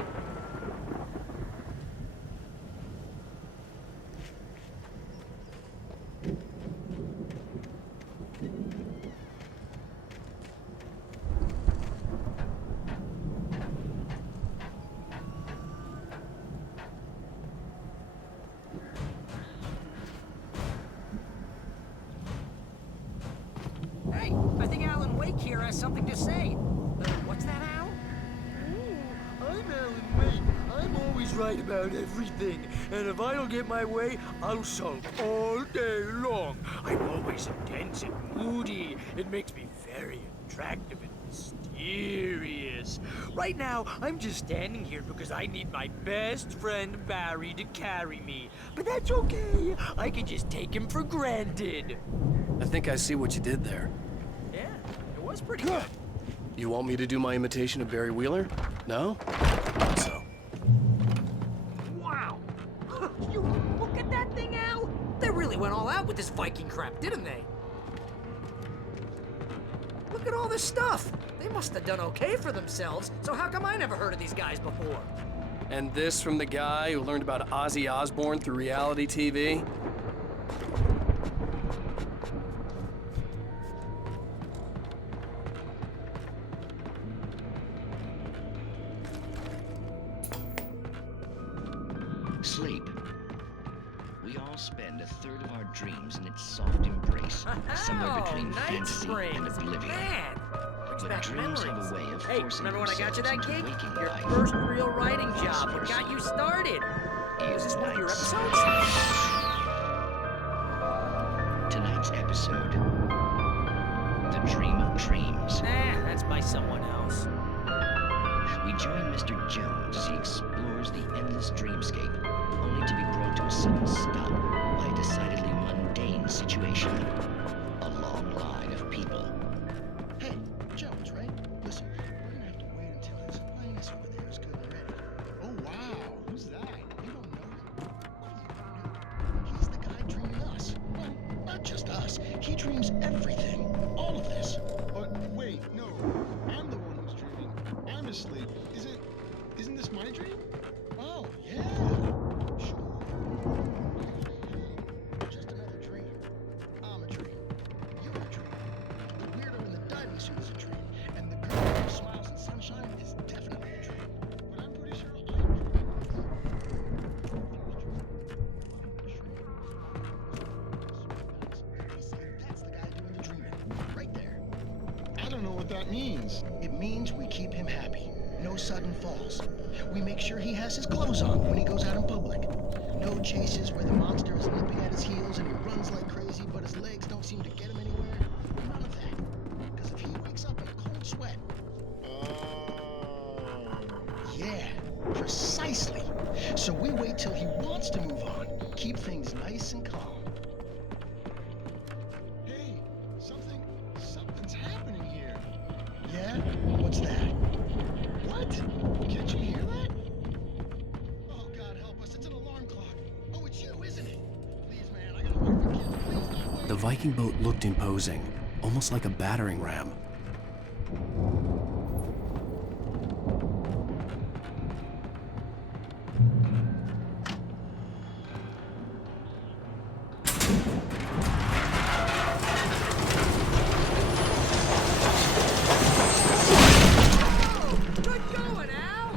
here has something to say. What's that, Al? I'm Alan Wake. I'm always right about everything. And if I don't get my way, I'll sulk all day long. I'm always intense and moody. It makes me very attractive and mysterious. Right now, I'm just standing here because I need my best friend Barry to carry me. But that's okay. I can just take him for granted. I think I see what you did there. Yeah, it was pretty good. You want me to do my imitation of Barry Wheeler? No? Not so. Wow! You look at that thing, Al! They really went all out with this Viking crap, didn't they? Look at all this stuff! They must have done okay for themselves, so how come I never heard of these guys before? And this from the guy who learned about Ozzy Osbourne through reality TV? Sleep. We all spend a third of our dreams in its soft embrace, somewhere between Night fantasy Springs. and oblivion. Man! Brings But back dreams memories. have a way of Hey, forcing remember when I got you that themselves gig? into waking Your life. first real writing Vice job. What versa. got you started? Was this one of your Nights. episodes? Tonight's episode, The Dream of Dreams. That's by someone else. We join Mr. Jones as he explores the endless dreamscape, only to be brought to a sudden stop by a decidedly mundane situation. A long line of people. Hey, Jones, right? Listen, we're gonna have to wait until his highness over there is good and ready. Oh, wow. Who's that? You don't know him? What do you know? He's the guy dreaming us. Well, not just us. He dreams everything. All of this. But wait, no. I'm the one who's dreaming. I'm asleep. Isn't this my dream? Oh, yeah. Sure. Just another dream. I'm a dream. You're a dream. The weirdo in the diving suit is a dream. And the girl who smiles in sunshine is definitely a dream. But I'm pretty sure I'm dreaming. That's the guy doing the dreaming. Right there. I don't know what that means. It means we keep him happy. No sudden falls. We make sure he has his clothes on when he goes out in public. No chases where the monster is nipping at his heels and he runs like crazy, but his legs don't seem to get him anywhere. None of that. Because if he wakes up in a cold sweat... Yeah, precisely. So we wait till he wants to move on. Keep things nice and calm. Hey, something's happening here. Yeah? What's that? What? Can't you hear that? Oh, God help us. It's an alarm clock. Oh, it's you, isn't it? Please, man, I gotta wait for kids. Please, don't wait. The Viking boat looked imposing, almost like a battering ram. Good going, Al!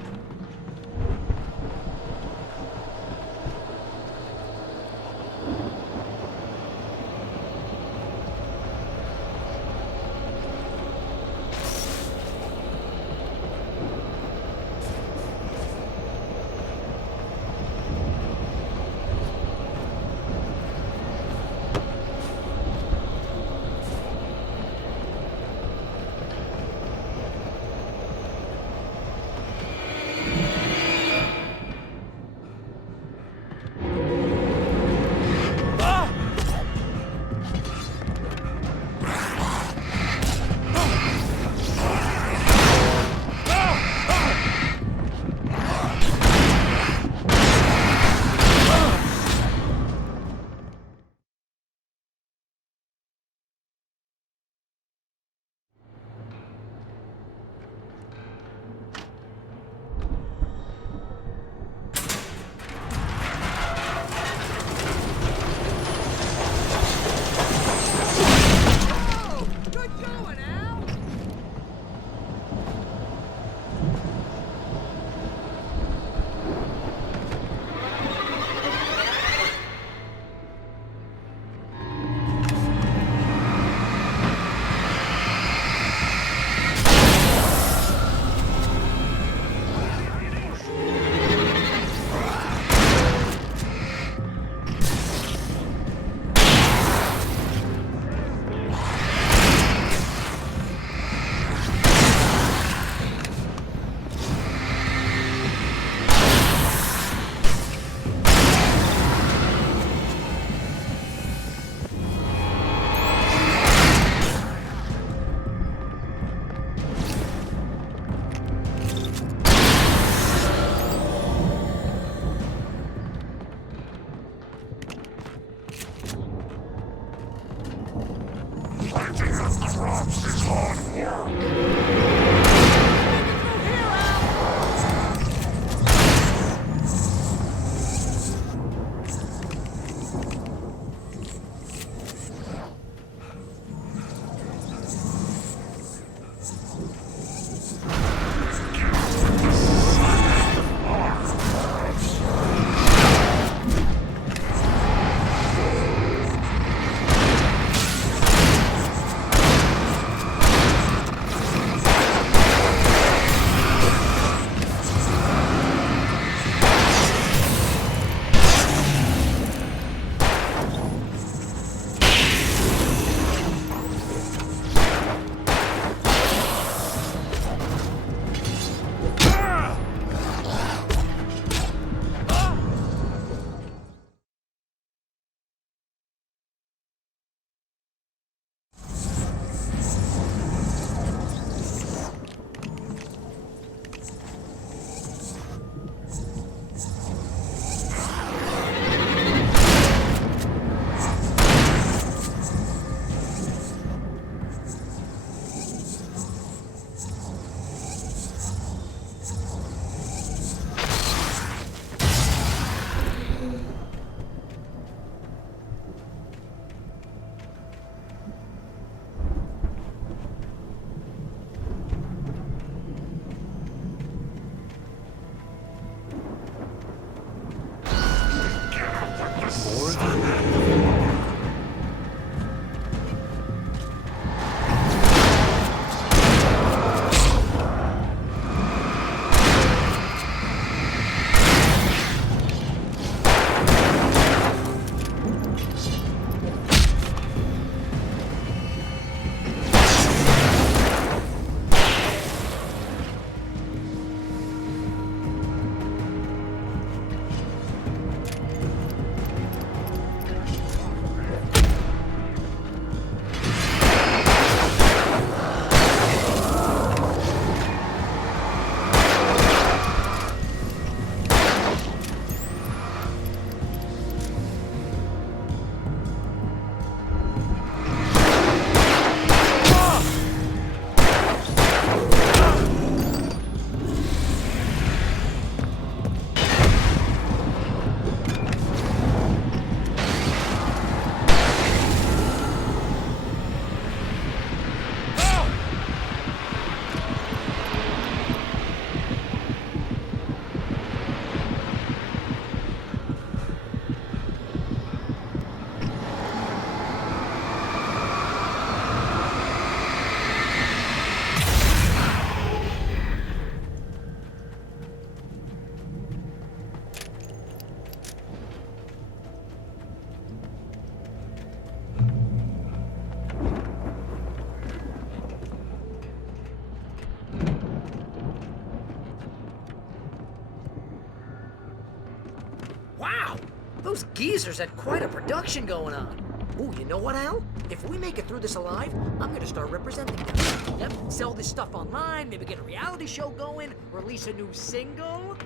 Wow! Those geezers had quite a production going on. Ooh, you know what, Al? If we make it through this alive, I'm gonna start representing them. Yep, sell this stuff online, maybe get a reality show going, release a new single.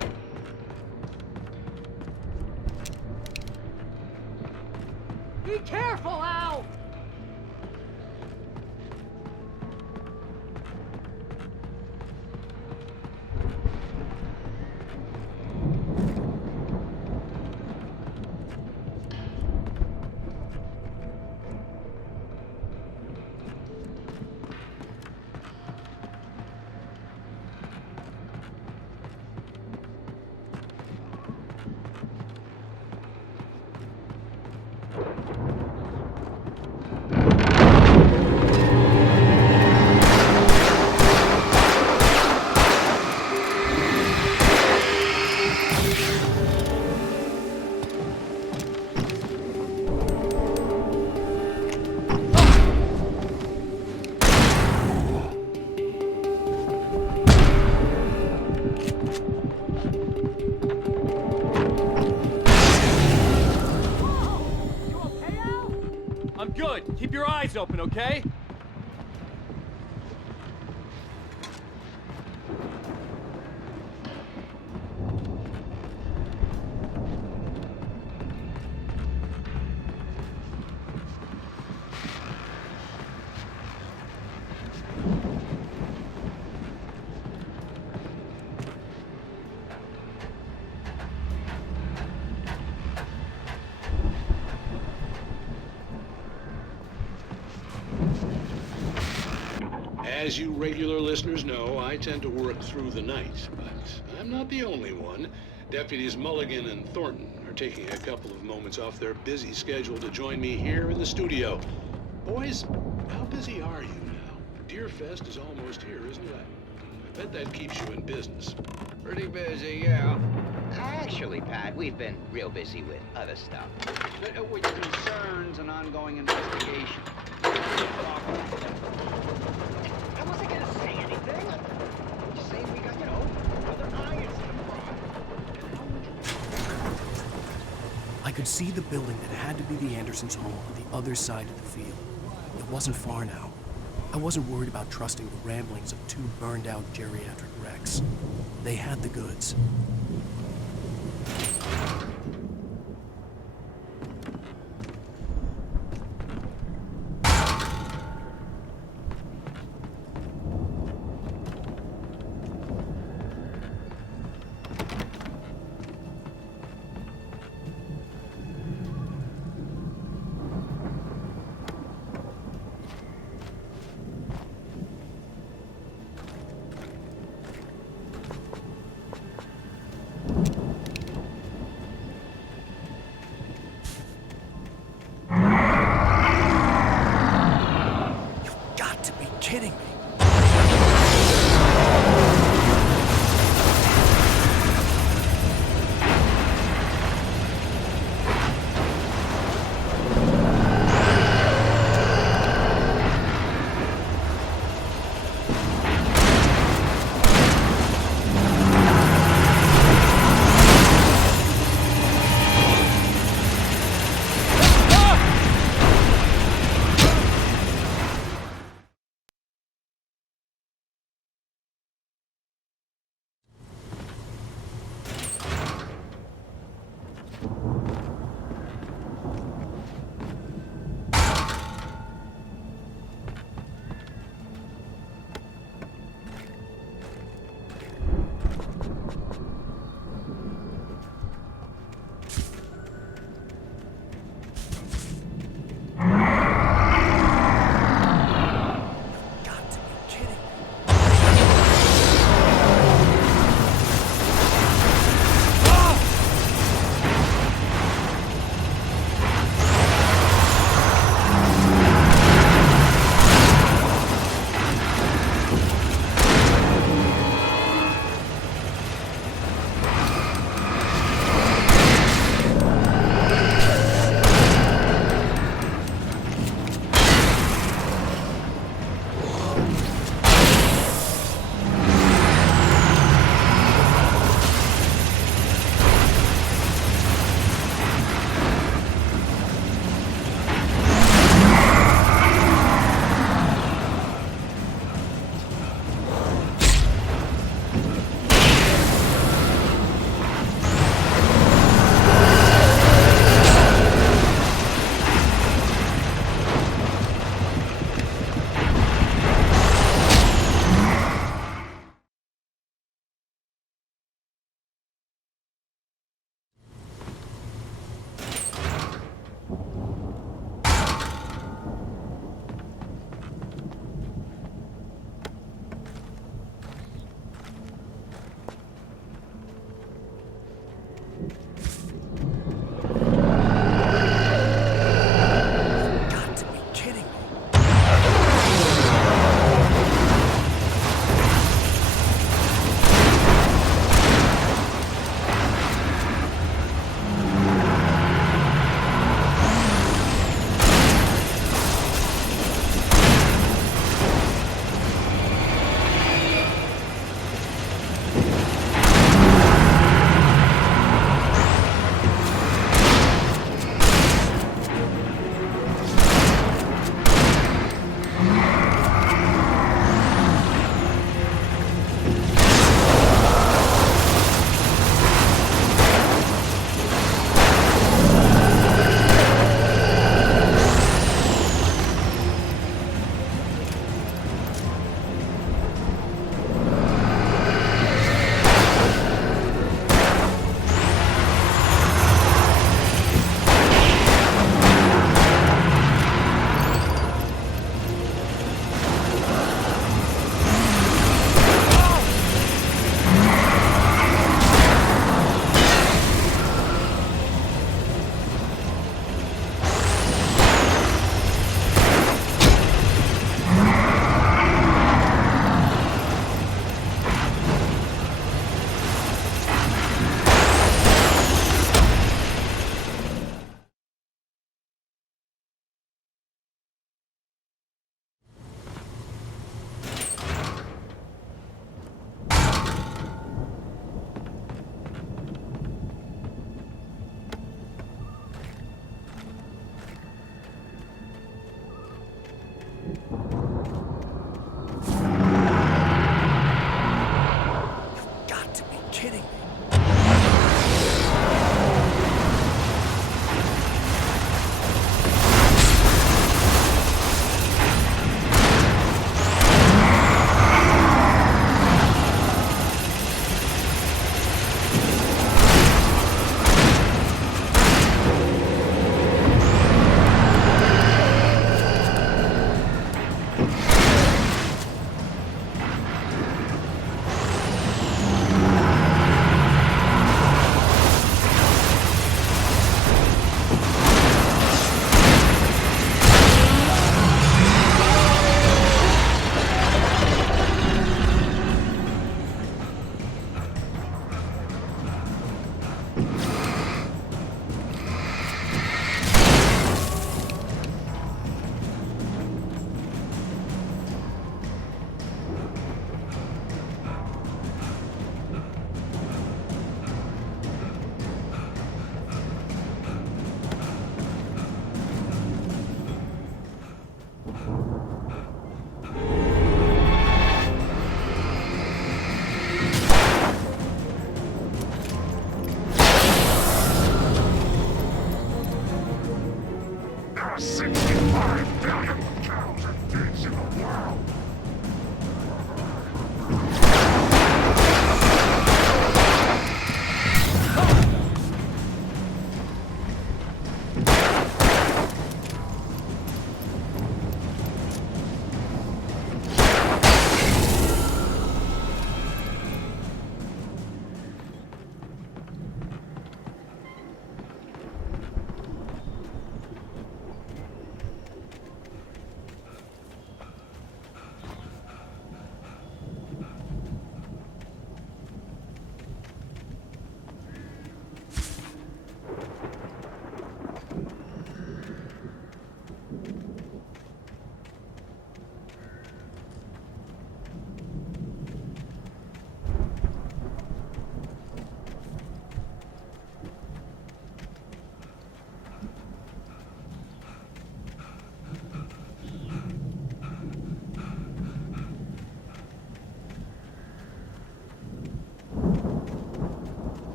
Be careful, Al! I'm good. Keep your eyes open, okay? As you regular listeners know, I tend to work through the night, but I'm not the only one. Deputies Mulligan and Thornton are taking a couple of moments off their busy schedule to join me here in the studio. Boys, how busy are you now? Deerfest is almost here, isn't it? I bet that keeps you in business. Pretty busy, yeah. Actually, Pat, we've been real busy with other stuff. With concerns and ongoing investigation. I wasn't gonna say anything. I'm just saying we got, other irons in the fire. I could see the building that had to be the Andersons' home on the other side of the field. It wasn't far now. I wasn't worried about trusting the ramblings of two burned-out geriatric wrecks. They had the goods.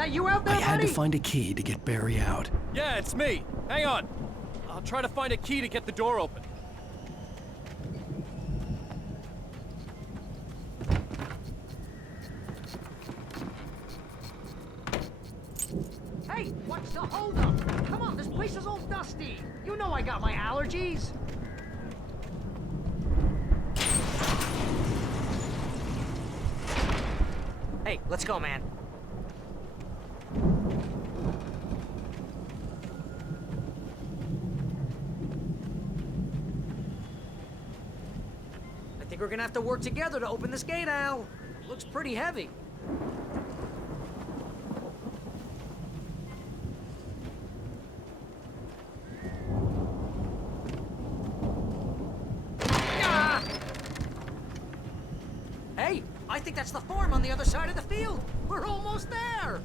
that you out there, I had to buddy? find a key to get Barry out. Yeah, it's me. Hang on. I'll try to find a key to get the door open. Hey, what's the holdup? Come on, this place is all dusty. You know I got my allergies. Hey, let's go, man. I think we're gonna have to work together to open this gate, Al. Looks pretty heavy. Ah! Hey, I think that's the farm on the other side of the field. We're almost there.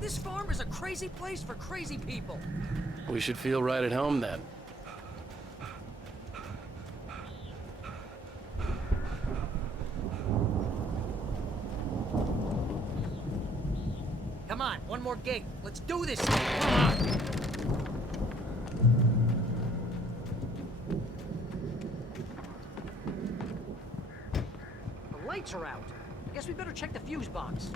This farm is a crazy place for crazy people. We should feel right at home then. Come on, one more gate. Let's do this thing. Come on. The lights are out. I guess we better check the fuse box.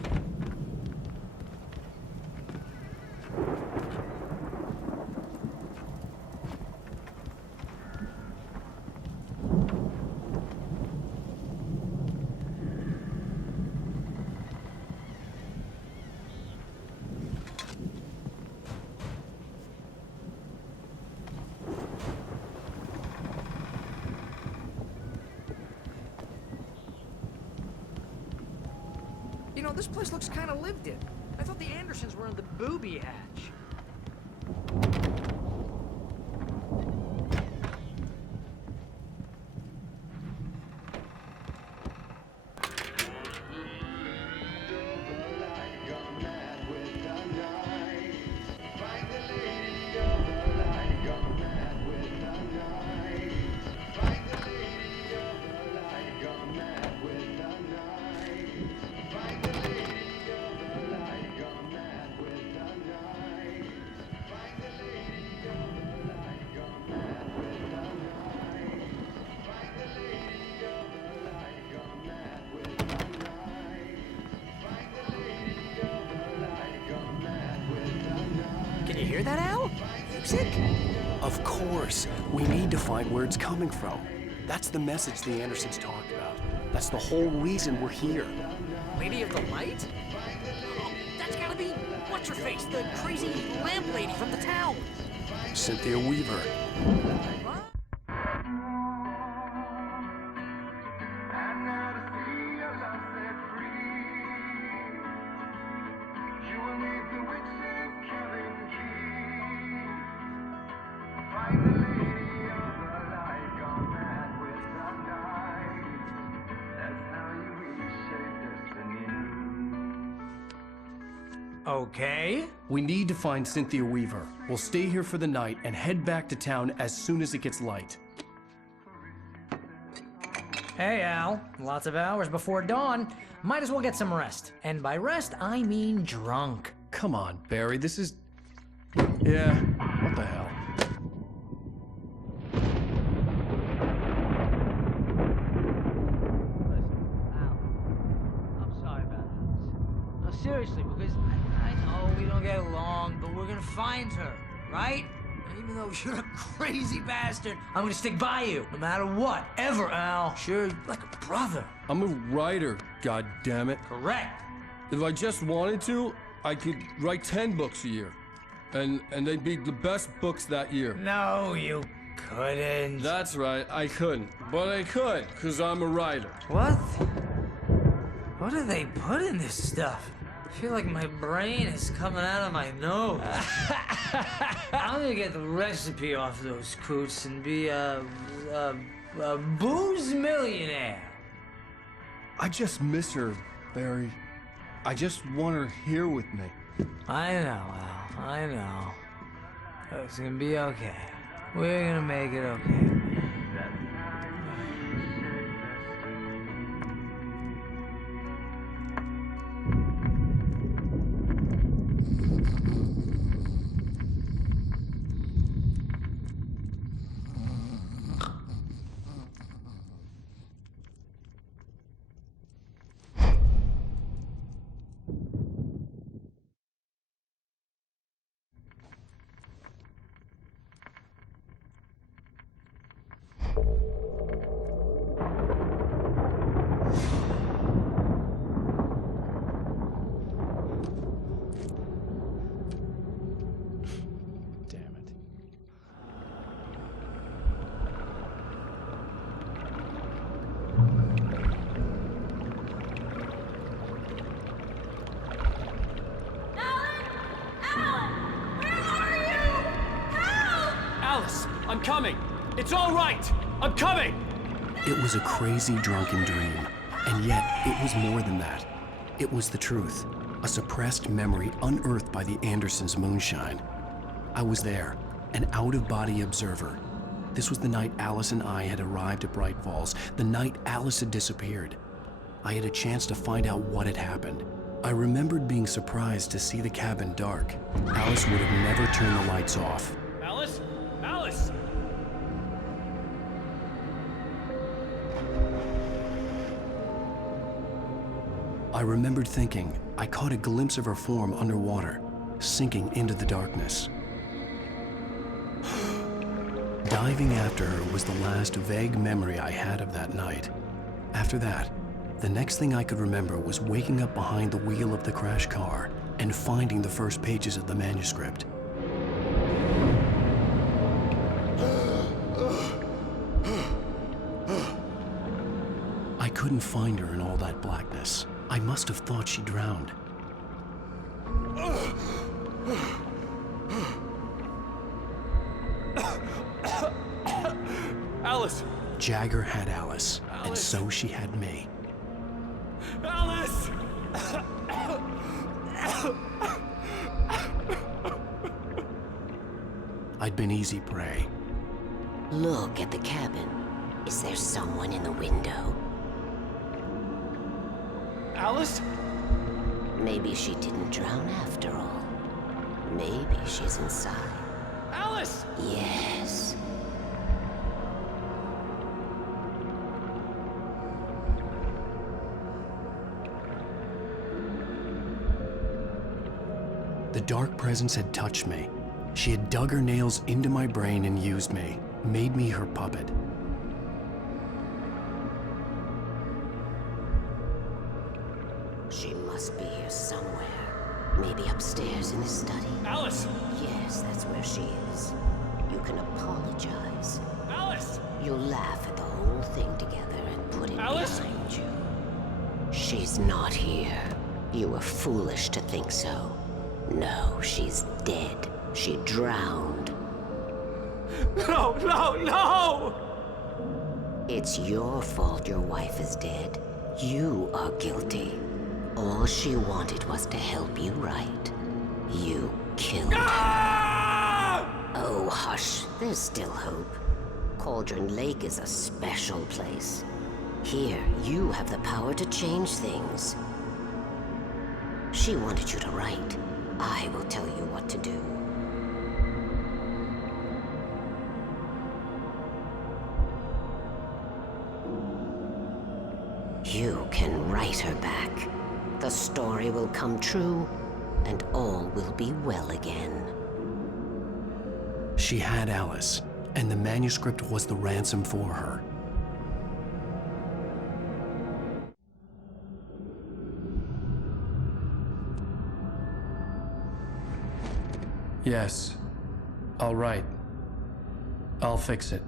You know, this place looks kind of lived in. I thought the Andersons were in the booby hatch. Can you hear that, Al? Music? Of course. We need to find where it's coming from. That's the message the Andersons talked about. That's the whole reason we're here. Lady of the Light? Oh, that's gotta be what's-her-face, the crazy lamp lady from the town. Cynthia Weaver. Okay. We need to find Cynthia Weaver. We'll stay here for the night and head back to town as soon as it gets light. Hey, Al. Lots of hours before dawn. Might as well get some rest. And by rest, I mean drunk. Come on, Barry, this is... Yeah, what the hell? I'm sorry about this. No, seriously, because I know we don't get along, but we're gonna find her, right? And even though you're a crazy bastard, I'm gonna stick by you, no matter what, ever, Al. Sure, like a brother. I'm a writer, goddammit. Correct. If I just wanted to, I could write 10 books a year. And they'd be the best books that year. No, you couldn't. That's right, I couldn't. But I could, because I'm a writer. What? What do they put in this stuff? I feel like my brain is coming out of my nose. I'm gonna get the recipe off those coots and be a booze millionaire. I just miss her, Barry. I just want her here with me. I know, Al. I know. It's gonna be okay. We're gonna make it okay. Alice, I'm coming. It's all right. I'm coming. It was a crazy drunken dream, and yet it was more than that. It was the truth, a suppressed memory unearthed by the Andersons' moonshine. I was there, an out-of-body observer. This was the night Alice and I had arrived at Bright Falls, the night Alice had disappeared. I had a chance to find out what had happened. I remembered being surprised to see the cabin dark. Alice would have never turned the lights off. Alice? Alice! I remembered thinking I caught a glimpse of her form underwater, sinking into the darkness. Diving after her was the last vague memory I had of that night. After that, the next thing I could remember was waking up behind the wheel of the crash car and finding the first pages of the manuscript. I couldn't find her in all that blackness. I must have thought she drowned. Alice! Jagger had Alice, and so she had me. Alice! I'd been easy prey. Look at the cabin. Is there someone in the window? Alice? Maybe she didn't drown after all. Maybe she's inside. Alice! Yes. The dark presence had touched me. She had dug her nails into my brain and used me, made me her puppet. She must be here somewhere. Maybe upstairs in the study. Alice! Yes, that's where she is. You can apologize. Alice! You'll laugh at the whole thing together and put it Alice? behind you. She's not here. You were foolish to think so. No, she's dead. She drowned. No, no, no! It's your fault your wife is dead. You are guilty. All she wanted was to help you right. You killed her. Oh, hush. There's still hope. Cauldron Lake is a special place. Here, you have the power to change things. She wanted you to write. I will tell you what to do. You can write her back. The story will come true, and all will be well again. She had Alice, and the manuscript was the ransom for her. Yes. All right. I'll fix it.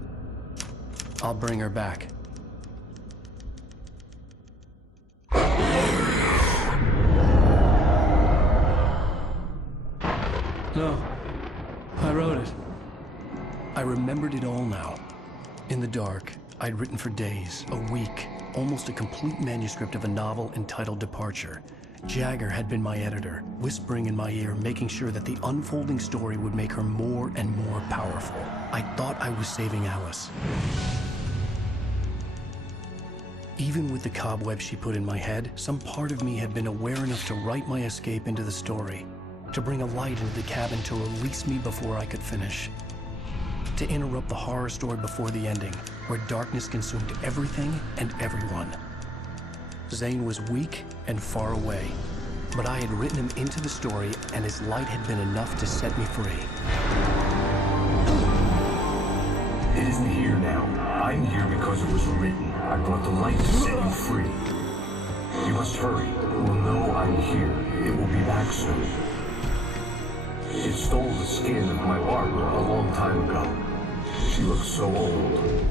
I'll bring her back. No. I wrote it. I remembered it all now. In the dark, I'd written for days, a week, almost a complete manuscript of a novel entitled Departure. Jagger had been my editor, whispering in my ear, making sure that the unfolding story would make her more and more powerful. I thought I was saving Alice. Even with the cobwebs she put in my head, some part of me had been aware enough to write my escape into the story, to bring a light into the cabin to release me before I could finish, to interrupt the horror story before the ending, where darkness consumed everything and everyone. Zane was weak and far away, but I had written him into the story, and his light had been enough to set me free. It isn't here now. I'm here because it was written. I brought the light to set you free. You must hurry. It will know I'm here. It will be back soon. It stole the skin of my Barbara a long time ago. She looks so old.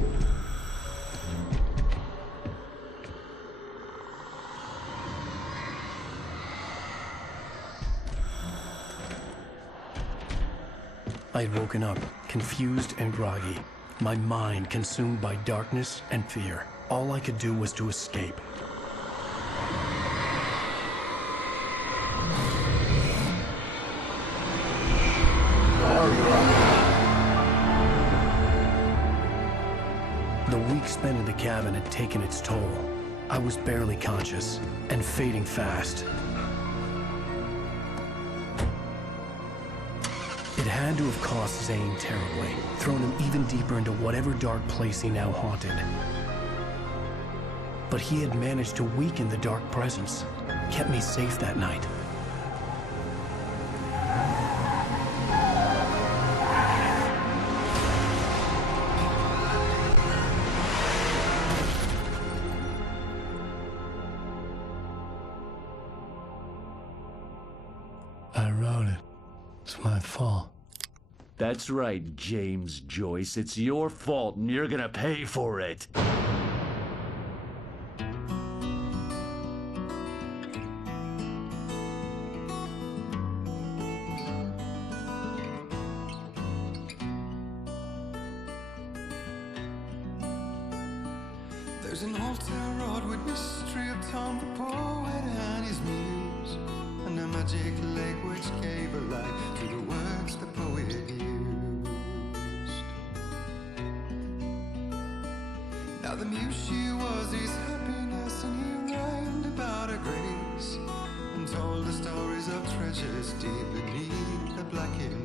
I had woken up, confused and groggy, my mind consumed by darkness and fear. All I could do was to escape. The week spent in the cabin had taken its toll. I was barely conscious and fading fast. It had to have cost Zane terribly, thrown him even deeper into whatever dark place he now haunted. But he had managed to weaken the dark presence, kept me safe that night. I wrote it. It's my fault. That's right, James Joyce. It's your fault, and you're gonna pay for it. There's an old town road with mystery of Tom the poet and his muse, and a magic lake which gave a light to the words the poet used. Now the muse she was his happiness, and he rhymed about her grace, and told the stories of treasures deep beneath the blackened